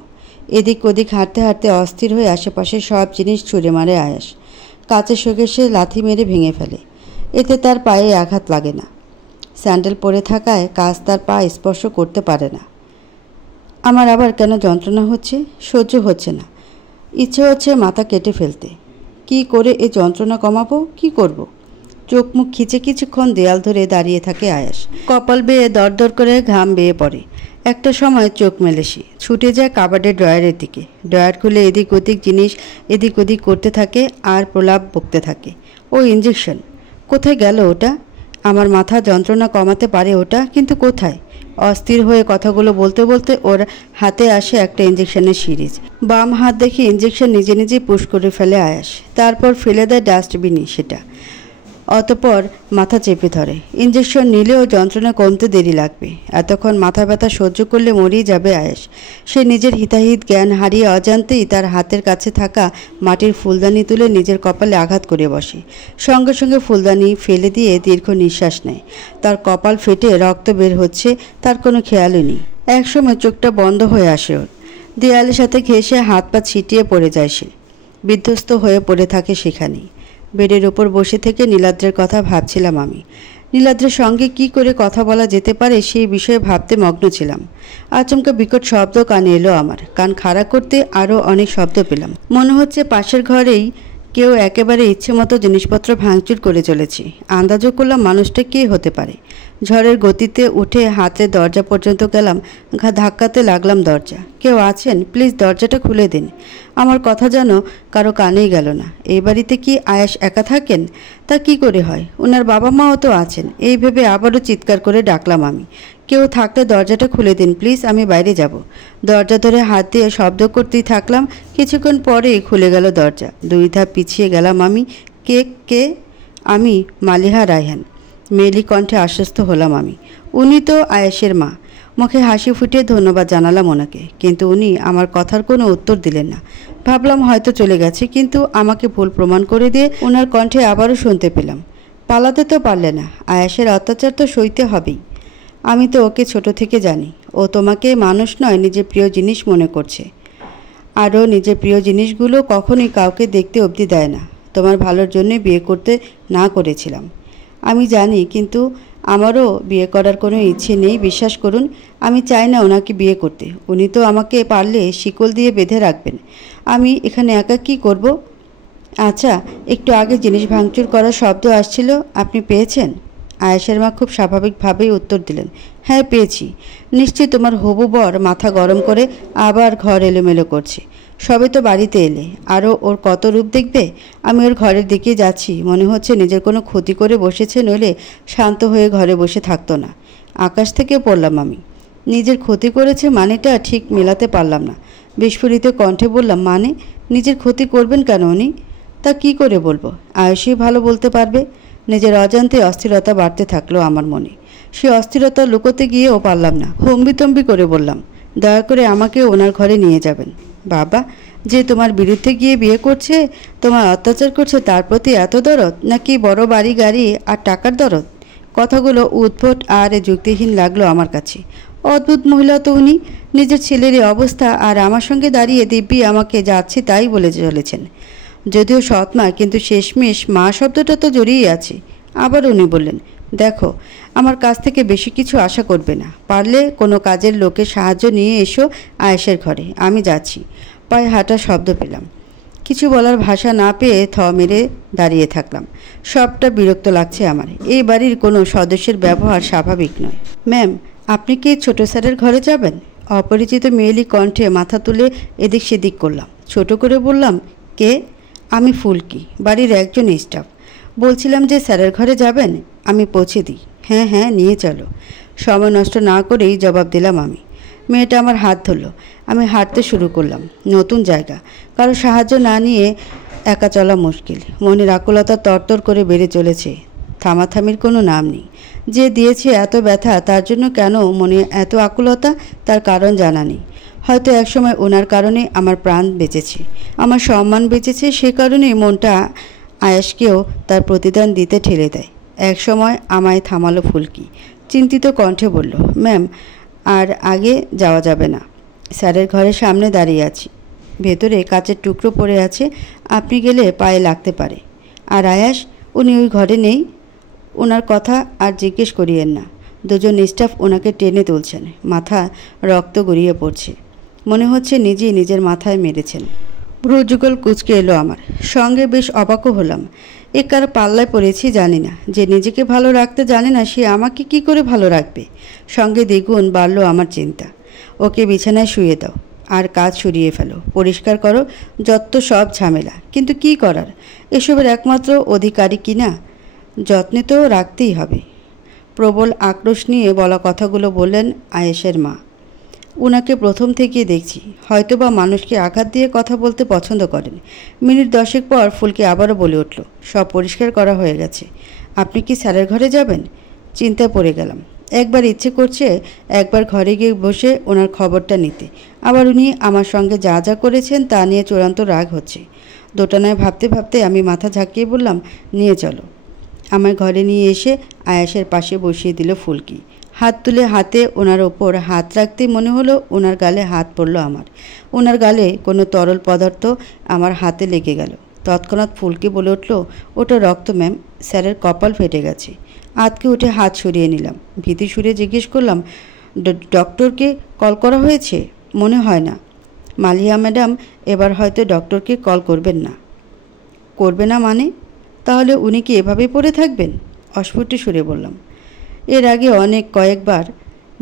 এদিক ওদিক হাঁটতে হাঁটতে অস্থির হয়ে আশেপাশে সব জিনিস ছুঁড়ে মারে আয়াস। কাচের শোকেসে লাথি মেরে ভেঙে ফেলে। এতে তার পায়ে আঘাত লাগে না। স্যান্ডেল পরে থাকায় কাজ তার পা স্পর্শ করতে পারে না। আমার আবার কেন যন্ত্রণা হচ্ছে? সহ্য হচ্ছে না। ইচ্ছে হচ্ছে মাথা কেটে ফেলতে। কি করে এই যন্ত্রণা কমাবো? কি করব? চোখ মুখ খিচে কিছুক্ষণ দেয়াল ধরে দাঁড়িয়ে থাকে আয়াস। কপাল বেয়ে দরদর করে ঘাম বেয়ে পড়ে। একটা সময় চোখ মেলে সে ছুটে যায় কাবার্ডের ড্রয়ারের দিকে। ড্রয়ার খুলে এদিক ওদিক জিনিস এদিক ওদিক করতে থাকে আর প্রলাপ বকতে থাকে। ও ইঞ্জেকশন কোথায় গেল ওটা? আমার মাথা যন্ত্রণা কমাতে পারে ওটা, কিন্তু কোথায়? অস্থির হয়ে কথাগুলো বলতে বলতে ওর হাতে আসে একটা ইঞ্জেকশনের সিরিজ। বাম হাত দেখে ইঞ্জেকশন নিজে নিজেই পুশ করে ফেলে আয়াস। তারপর ফেলে দেয় ডাস্টবিনে সেটা। অতপর মাথা চেপে ধরে। ইঞ্জেকশন নিলেও যন্ত্রণা কমতে দেরি লাগবে। এতক্ষণ মাথা ব্যথা সহ্য করলে মরেই যাবে আয়াস। সে নিজের হিতাহিত জ্ঞান হারিয়ে অজান্তেই তার হাতের কাছে থাকা মাটির ফুলদানি তুলে নিজের কপালে আঘাত করে বসে। সঙ্গে সঙ্গে ফুলদানি ফেলে দিয়ে দীর্ঘ নিঃশ্বাস নেয়। তার কপাল ফেটে রক্ত বের হচ্ছে, তার কোনো খেয়ালই নেই। একসময় চোখটা বন্ধ হয়ে আসে ওর। দেয়ালের সাথে ঘেঁষে হাত পা ছিটিয়ে পড়ে যায় সে, বিধ্বস্ত হয়ে পড়ে থাকে সেখানেই। বেডের ওপর বসে থেকে নীলাদ্রের কথা ভাবছিলাম আমি। নীলাদ্রের সঙ্গে কি করে কথা বলা যেতে পারে সেই বিষয়ে ভাবতে মগ্ন ছিলাম। আচমকা বিকট শব্দ কানে এলো আমার। কান খাড়া করতে আরও অনেক শব্দ পেলাম। মনে হচ্ছে পাশের ঘরেই কেউ একেবারে ইচ্ছে মতো জিনিসপত্র ভাঙচুর করে চলেছে। আন্দাজও করলাম মানুষটা কে হতে পারে। ঝড়ের গতিতে উঠে হাতে দরজা পর্যন্ত গেলাম, ধাক্কাতে লাগলাম দরজা। কেউ আছেন? প্লিজ দরজাটা খুলে দিন। আমার কথা যেন কারো কানেই গেল না। এই বাড়িতে কি আয়াস একা থাকেন? তা কি করে হয়? ওনার বাবা মাও তো আছেন। এই ভেবে আবারও চিৎকার করে ডাকলাম আমি, কেউ থাকলে দরজাটা খুলে দিন প্লিজ, আমি বাইরে যাব। দরজা ধরে হাত দিয়ে শব্দ করতেই থাকলাম। কিছুক্ষণ পরেই খুলে গেল দরজা। 2 ধাপ পিছিয়ে গেলাম আমি। কে? আমি মালিহা রায়হান। মেয়েলি কণ্ঠে আশ্বস্ত হলাম আমি। উনি তো আয়েশের মা। মুখে হাসি ফুটিয়ে ধন্যবাদ জানালাম ওনাকে, কিন্তু উনি আমার কথার কোনো উত্তর দিলেন না। ভাবলাম হয়তো চলে গেছে, কিন্তু আমাকে ভুল প্রমাণ করে দিয়ে ওনার কণ্ঠে আবারও শুনতে পেলাম, পালাতে তো পারলে না, আয়েশের অত্যাচার তো সইতে হবেই। আমি তো ওকে ছোট থেকে জানি, ও তোমাকে মানুষ নয় নিজের প্রিয় জিনিস মনে করছে। আরও নিজের প্রিয় জিনিসগুলো কখনোই কাউকে দেখতে অবধি দেয় না। তোমার ভালোর জন্যে বিয়ে করতে না করেছিলাম আমি জানি, কিন্তু আমারও বিয়ে করার কোনো ইচ্ছে নেই, বিশ্বাস করুন। আমি চাই না ওনাকে বিয়ে করতে। উনি তো আমাকে পারলে শিকল দিয়ে বেঁধে রাখবেন। আমি এখানে একা কী করব? আচ্ছা, একটু আগে জিনিস ভাঙচুর করার শব্দ আসছিল, আপনি পেয়েছেন? আয়েশের মা খুব স্বাভাবিকভাবেই উত্তর দিলেন, হ্যাঁ পেয়েছি। নিশ্চয়ই তোমার হবু বর মাথা গরম করে আবার ঘর এলোমেলো করছে। সবে তো বাড়িতে এলে, আরও ওর কত রূপ দেখবে। আমি ওর ঘরের দিকে যাচ্ছি, মনে হচ্ছে নিজের কোনো ক্ষতি করে বসেছে, নইলে শান্ত হয়ে ঘরে বসে থাকতো না। আকাশ থেকে পড়লাম আমি। নিজের ক্ষতি করেছে মানেটা ঠিক মেলাতে পারলাম না। বিস্ফোরিত কণ্ঠে বললাম, মানে? নিজের ক্ষতি করবেন কেন উনি? তা কি করে বলবো? আয়ুষই ভালো বলতে পারবে। নিজের অজান্তে অস্থিরতা বাড়তে থাকলো আমার মনে। সে অস্থিরতা লুকোতে গিয়েও পারলাম না। হম্বিতম্বি করে বললাম, দয়া করে আমাকে ওনার ঘরে নিয়ে যাবেন। বাবা যে তোমার বিরুদ্ধে গিয়ে বিয়ে করছে, তোমার অত্যাচার করছে, তার প্রতি এত দরদ? নাকি বড় বাড়ি গাড়ি আর টাকার দরদ? কথাগুলো উদ্ভট আর যুক্তিহীন লাগলো আমার কাছে। অদ্ভুত মহিলা তো উনি। নিজের ছেলের অবস্থা আর আমার সঙ্গে দাঁড়িয়ে দিব্যি আমাকে যাচ্ছে তাই বলে চলেছেন। যদিও সৎমা, কিন্তু শেষমেশ মা শব্দটা তো জড়িয়ে আছে। আবার উনি বললেন, দেখো, আমার কাছ থেকে বেশি কিছু আশা করবে না। পারলে কোনো কাজের লোকের সাহায্য নিয়ে এসো আয়েশের ঘরে। আমি যাচ্ছি। পায়ে হাঁটার শব্দ পেলাম। কিছু বলার ভাষা না পেয়ে মেরে দাঁড়িয়ে থাকলাম। সবটা বিরক্ত লাগছে আমার। এই বাড়ির কোনো সদস্যের ব্যবহার স্বাভাবিক নয়। ম্যাম, আপনি কি ছোট স্যারের ঘরে যাবেন? অপরিচিত মেয়েলি কণ্ঠে মাথা তুলে এদিক সেদিক করলাম। ছোট করে বললাম, কে? আমি ফুলকি, বাড়ির একজন স্টাফ। বলছিলাম যে স্যারের ঘরে যাবেন, আমি পৌঁছে দিই। হ্যাঁ হ্যাঁ, নিয়ে চলো। সময় নষ্ট না করেই জবাব দিলাম আমি। মেয়েটা আমার হাত ধরলো। আমি হাঁটতে শুরু করলাম। নতুন জায়গা, কারো সাহায্য না নিয়ে একা চলা মুশকিল। মনের আকুলতা তরতর করে বেড়ে চলেছে। থামাথামির কোনো নাম নেই। যে দিয়েছে এত ব্যথা, তার জন্য কেন মনে এত আকুলতা, তার কারণ জানা নেই। হয়তো একসময় ওনার কারণে আমার প্রাণ বেঁচেছে, আমার সম্মান বেঁচেছে। সে কারণেই মনটা আয়েশকেও তার প্রতিদান দিতে ঠেলে দেয়। এক সময় আমায় থামালো ফুলকি। চিন্তিত কণ্ঠে বলল, ম্যাম, আর আগে যাওয়া যাবে না। স্যারের ঘরের সামনে দাঁড়িয়ে আছি। ভেতরে কাচের টুকরো পড়ে আছে, আপনি গেলে পায়ে লাগতে পারে। আর আয়াস, উনি ওই ঘরে নেই। ওনার কথা আর জিজ্ঞেস করিয়েন না। দুজন স্টাফ ওনাকে টেনে তুলছেন। মাথা রক্ত গড়িয়ে পড়ছে। মনে হচ্ছে নিজেই নিজের মাথায় মেরেছেন। ভ্রুযুগল কুঁচকে এলো আমার। সঙ্গে বেশ অবাকও হলাম। এ কার পাল্লায় পড়েছি জানি না। যে নিজেকে ভালো রাখতে জানে না, সে আমাকে কি করে ভালো রাখবে? সঙ্গে দ্বিগুণ বাড়ল আমার চিন্তা। ওকে বিছানায় শুয়ে দাও, আর কাজ সরিয়ে ফেলো, পরিষ্কার করো, যত সব ঝামেলা। কিন্তু কি করার? এসবের একমাত্র অধিকারী কি না? যত্নে তো রাখতেই হবে। প্রবল আক্রোশ নিয়ে বলা কথাগুলো বললেন আয়েশের মা। উনাকে প্রথম থেকেই দেখছি, হয়তোবা মানুষকে আঘাত দিয়ে কথা বলতে পছন্দ করেন। মিনিট 10 পর ফুলকে আবারও বলে উঠল, সব পরিষ্কার করা হয়ে গেছে। আপনি কি স্যারের ঘরে যাবেন? চিন্তায় পড়ে গেলাম। একবার ইচ্ছে করছে একবার ঘরে গিয়ে বসে ওনার খবরটা নিতে, আবার উনি আমার সঙ্গে যা যা করেছেন তা নিয়ে চূড়ান্ত রাগ হচ্ছে। দোটানায় ভাবতে ভাবতে আমি মাথা ঝাঁকিয়ে বললাম, নিয়ে চলো। আমার ঘরে নিয়ে এসে আয়াসের পাশে বসিয়ে দিল ফুলকি। হাত তুলে হাতে ওনার ওপর হাত রাখতেই মনে হলো ওনার গালে হাত পড়ল আমার। ওনার গালে কোনো তরল পদার্থ আমার হাতে লেগে গেল। তৎক্ষণাৎ ফুলকি বলে উঠল, ওটা রক্ত ম্যাম, স্যারের কপাল ফেটে গেছে। আতকে উঠে হাত সরিয়ে নিলাম। ভীতি সুরে জিজ্ঞেস করলাম, ডক্টরকে কল করা হয়েছে? মনে হয় না। মালিহা ম্যাডাম এবার হয়তো ডক্টরকে কল করবেন না। করবে না মানে? তাহলে উনি কি এভাবে পড়ে থাকবেন? অস্ফুট সুরে বললাম। এর আগে কয়েকবার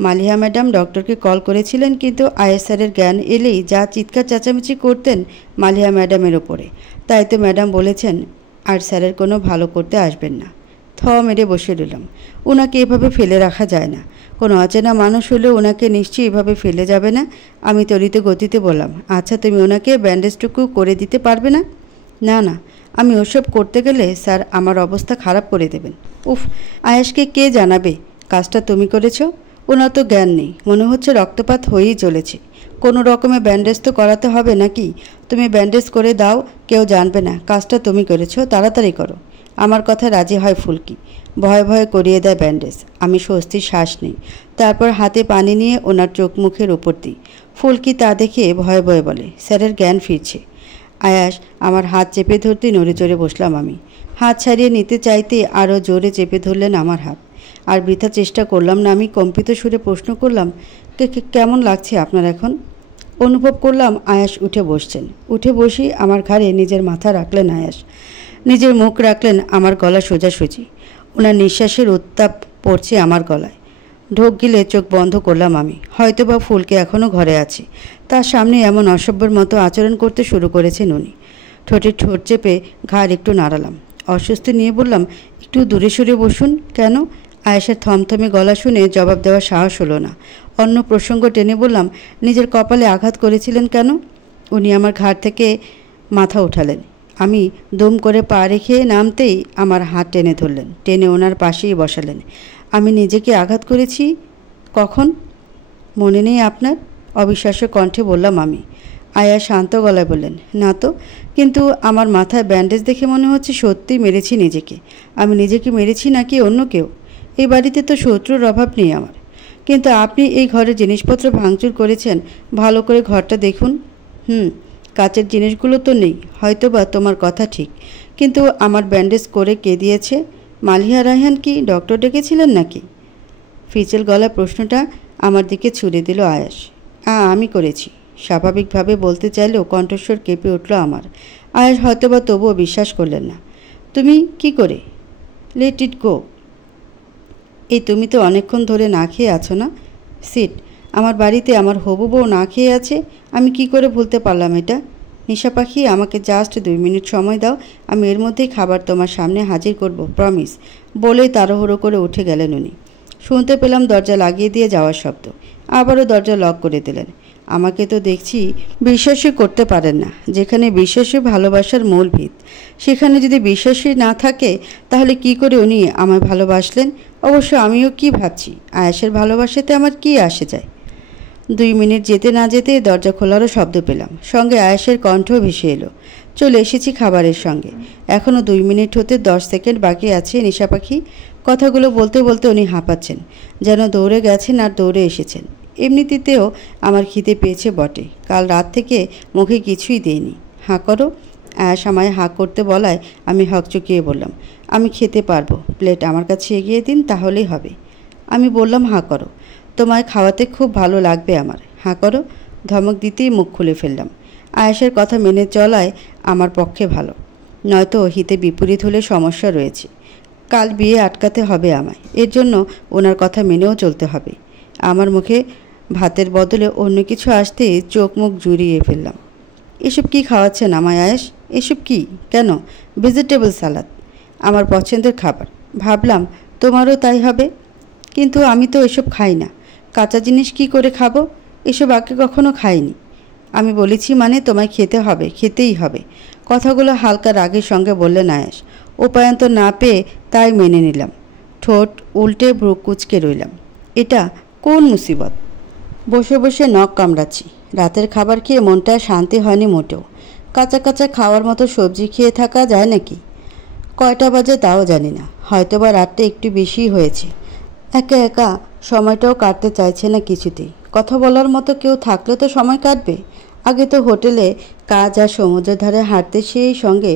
মালিহা ম্যাডাম ডক্টরকে কল করেছিলেন, কিন্তু আইএসআরের জ্ঞান এলেই যা চিৎকার চেঁচামেচি করতেন মালিহা ম্যাডামের ওপরে, তাই তো ম্যাডাম বলেছেন আর স্যারের কোনো ভালো করতে আসবেন না। থ মেরে বসে রইলাম। ওনাকে এভাবে ফেলে রাখা যায় না। কোনো অচেনা মানুষ হলেও ওনাকে নিশ্চয়ই এভাবে ফেলে যাবে না। আমি ত্বরিত গতিতে বললাম, আচ্ছা তুমি ওনাকে ব্যান্ডেজটুকু করে দিতে পারবে না? না না, আমি ওসব করতে গেলে স্যার আমার অবস্থা খারাপ করে দেবেন। উফ, আয়েশকে কে জানাবে কাজটা তুমি করেছ? ওনার তো জ্ঞান নেই, মনে হচ্ছে রক্তপাত হয়েই চলেছে। কোনো রকমে ব্যান্ডেজ তো করাতে হবে নাকি? তুমি ব্যান্ডেজ করে দাও, কেউ জানবে না কাজটা তুমি করেছো, তাড়াতাড়ি করো। আমার কথা রাজি হয় ফুলকি। ভয়ে ভয়ে করিয়ে দেয় ব্যান্ডেজ। আমি স্বস্তির শ্বাস নিই। তারপর হাতে পানি নিয়ে ওনার চোখ মুখের উপর দিই। ফুলকি তা দেখে ভয়ে ভয়ে বলে, স্যারের জ্ঞান ফিরছে। আয়াস আমার হাত চেপে ধরতে নড়ে চড়ে বসলাম আমি। হাত ছাড়িয়ে নিতে চাইতে আরও জোরে চেপে ধরলেন আমার হাত। আর বৃথা চেষ্টা করলাম না। আমি কম্পিত সুরে প্রশ্ন করলাম, কেমন লাগছে আপনার এখন? অনুভব করলাম আয়াস উঠে বসছেন। উঠে বসেই আমার ঘাড়ে নিজের মাথা রাখলেন আয়াস। নিজের মুখ রাখলেন আমার গলা সোজাসুজি। ওনার নিঃশ্বাসের উত্তাপ পড়ছে আমার গলায়। ঢোক গিলে চোখ বন্ধ করলাম আমি। হয়তোবা ফুলকে এখনও ঘরে আছে। তার সামনে এমন অসভ্যের মতো আচরণ করতে শুরু করেছেন উনি। ঠোঁটে ঠোঁট চেপে ঘাড় একটু নাড়ালাম। অস্বস্তি নিয়ে বললাম, একটু দূরে সরে বসুন। কেন? আয়েশার থমথমে গলা শুনে জবাব দেওয়ার সাহস হলো না। অন্য প্রসঙ্গ টেনে বললাম, নিজের কপালে আঘাত করেছিলেন কেন? উনি আমার ঘাড় থেকে মাথা উঠালেন। আমি দম করে পা রেখে নামতেই আমার হাত টেনে ধরলেন, টেনে ওনার পাশেই বসালেন। আমি নিজেকে আঘাত করেছি কখন? মনে নেই আপনার? অবিশ্বাস্য কণ্ঠে বললাম আমি। আয়া শান্ত গলায় বললেন, না তো, কিন্তু আমার মাথায় ব্যান্ডেজ দেখে মনে হচ্ছে সত্যিই মেরেছি নিজেকে। আমি নিজেকে মেরেছি নাকি অন্য কেউ? এই বাড়িতে তো শত্রুর অভাব নেই আমার। কিন্তু আপনি এই ঘরের জিনিসপত্র ভাঙচুর করেছেন, ভালো করে ঘরটা দেখুন। কাচের জিনিসগুলো তো নেই। হয়তোবা তোমার কথা ঠিক, কিন্তু আমার ব্যান্ডেজ করে কে দিয়েছে? মালিহা রায়হান কি ডক্টর ডেকেছিলেন নাকি? ফিচেল গলা প্রশ্নটা আমার দিকে ছুড়ে দিল আয়াস। আমি করেছি, স্বাভাবিকভাবে বলতে চাইলেও কণ্ঠস্বর কেঁপে উঠল আমার। আয়াস হয়তোবা তবুও বিশ্বাস করলেন না। তুমি কি করে? লেট ইট গো। এই তুমি তো অনেকক্ষণ ধরে না খেয়ে আছো না? সিট। আমার বাড়িতে আমার হবু বউ না খেয়ে আছে, আমি কি করে ভুলতে পারলাম এটা? নিশা পাখি, আমাকে জাস্ট 2 মিনিট সময় দাও, আমি এর মধ্যেই খাবার তোমার সামনে হাজির করব, প্রমিস। বলেই তাড়াহুড়ো করে উঠে গেলেন উনি। শুনতে পেলাম দরজা লাগিয়ে দিয়ে যাওয়ার শব্দ। আবারও দরজা লক করে দিলেন। আমাকে তো দেখছি বিশ্বাসই করতে পারেন না। যেখানে বিশ্বাসই ভালোবাসার মূল ভিত, সেখানে যদি বিশ্বাসই না থাকে তাহলে কি করে উনি আমায় ভালোবাসলেন? অবশ্য আমিও কি ভাবছি, আয়াসের ভালোবাসাতে আমার কি আসে যায়? 2 মিনিট যেতে না যেতে দরজা খোলারও শব্দ পেলাম। সঙ্গে আয়াসের কণ্ঠও ভেসে এলো, চলে এসেছি খাবারের সঙ্গে। এখনও 2 মিনিট হতে 10 সেকেন্ড বাকি আছে নিশা পাখি। কথাগুলো বলতে বলতে উনি হাঁপাচ্ছেন, যেন দৌড়ে গেছেন আর দৌড়ে এসেছেন। এমনিতেও আমার খিদে পেয়েছে বটে, কাল রাত থেকে মুখে কিছুই দেয়নি। হাঁ করো। আয়াস আমায় হাঁ করতে বলায় আমি হকচকিয়ে বললাম, আমি খেতে পারবো, প্লেট আমার কাছে এগিয়ে দিন, তাহলেই হবে। আমি বললাম, হাঁ করো, তোমায় খাওয়াতে খুব ভালো লাগবে আমার, হাঁ করো। ধমক দিতেই মুখ খুলে ফেললাম। আয়াসের কথা মেনে চলায় আমার পক্ষে ভালো, নয়তো হিতে বিপরীত হলে সমস্যা রয়েছে। কাল বিয়ে আটকাতে হবে আমায়, এর জন্য ওনার কথা মেনেও চলতে হবে। আমার মুখে ভাতের বদলে অন্য কিছু আসতেই চোখ মুখ জুড়িয়ে ফেললাম। এসব কি খাওয়াচ্ছেন আমায় আয়েশ? এসব কি? কেন? ভেজিটেবল সালাদ আমার পছন্দের খাবার, ভাবলাম তোমারও তাই হবে। কিন্তু আমি তো এসব খাই না। কাঁচা জিনিস কি করে খাবো? এসব আগে কখনো খাইনি। আমি বলেছি মানে তোমায় খেতে হবে, খেতেই হবে। কথাগুলো হালকা রাগের সঙ্গে বললেন আয়েশ। উপায়ন্তর না পেয়ে তাই মেনে নিলাম। ঠোঁট উল্টে ভ্রু কুঁচকে রইলাম। এটা কোন মুসিবত? বসে বসে নখ কামড়াচ্ছি। রাতের খাবার খেয়ে মনটা শান্তি হয়নি মোটেও। কাঁচা কাঁচা খাওয়ার মতো সবজি খেয়ে থাকা যায় নাকি? কয়টা বাজে তাও জানি না, হয়তোবা রাতটা একটু বেশিই হয়েছে। একা একা সময়টাও কাটতে চাইছে না কিছুতেই। কথা বলার মতো কেউ থাকলে তো সময় কাটবে। আগে তো হোটেলে কাজ আর সমুদ্রের ধারে হাঁটতে সেই সঙ্গে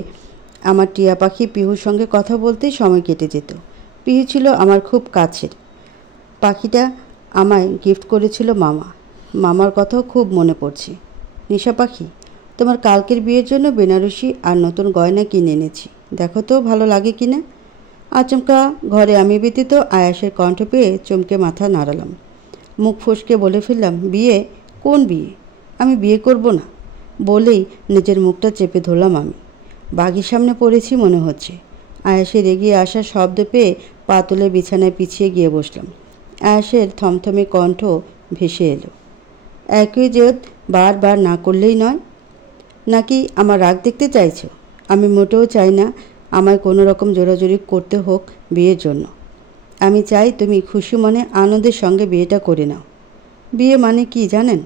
আমার টিয়া পাখি পিহুর সঙ্গে কথা বলতেই সময় কেটে যেত। পিহু ছিল আমার খুব কাছের। পাখিটা আমায় গিফট করেছিল মামা। মামার কথাও খুব মনে পড়ছে। নিশা পাখি, তোমার কালকের বিয়ের জন্য বেনারসি আর নতুন গয়না কিনে এনেছি, দেখো তো ভালো লাগে কি না। আচমকা ঘরে আমি ব্যতীত আয়াসের কণ্ঠ পেয়ে চমকে মাথা নাড়ালাম। মুখ ফসকে বলে ফেললাম, বিয়ে? কোন বিয়ে? আমি বিয়ে করব না বলেই নিজের মুখটা চেপে ধরলাম আমি। বাঘের সামনে পড়েছি মনে হচ্ছে। আয়াসের এগিয়ে আসার শব্দ পেয়ে পা তুলে বিছানায় পিছিয়ে গিয়ে বসলাম। আয়াসের থমথমে কণ্ঠ ভেসে এলো, একই জেদ বারবার না করলেই নয়। নাকি আমার রাগ দেখতে চাইছো? আমি মোটেও চাই না আমায় কোনো রকম জোরাজুরি করতে হোক বিয়ের জন্য। আমি চাই তুমি খুশি মনে আনন্দের সঙ্গে বিয়েটা করে নাও। বিয়ে মানে কি জানেন?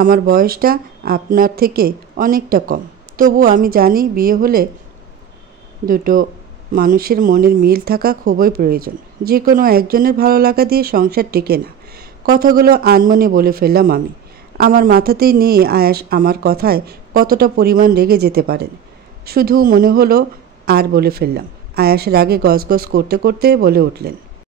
আমার বয়সটা আপনার থেকে অনেকটা কম, তবু আমি জানি বিয়ে হলে দুটো মানুষের মনের মিল থাকা খুবই প্রয়োজন। যে কোনো একজনের ভালো লাগা দিয়ে সংসার টেকে না। কথাগুলো আনমনে বলে ফেললাম আমি। আমার মাথাতেই নিয়ে আয়াস আমার কথায় কতটা পরিমাণ রেগে যেতে পারেন শুধু মনে হলো। আর বলে ফেললাম। আয়াস রাগে গজগজ করতে করতে বলে উঠলেন,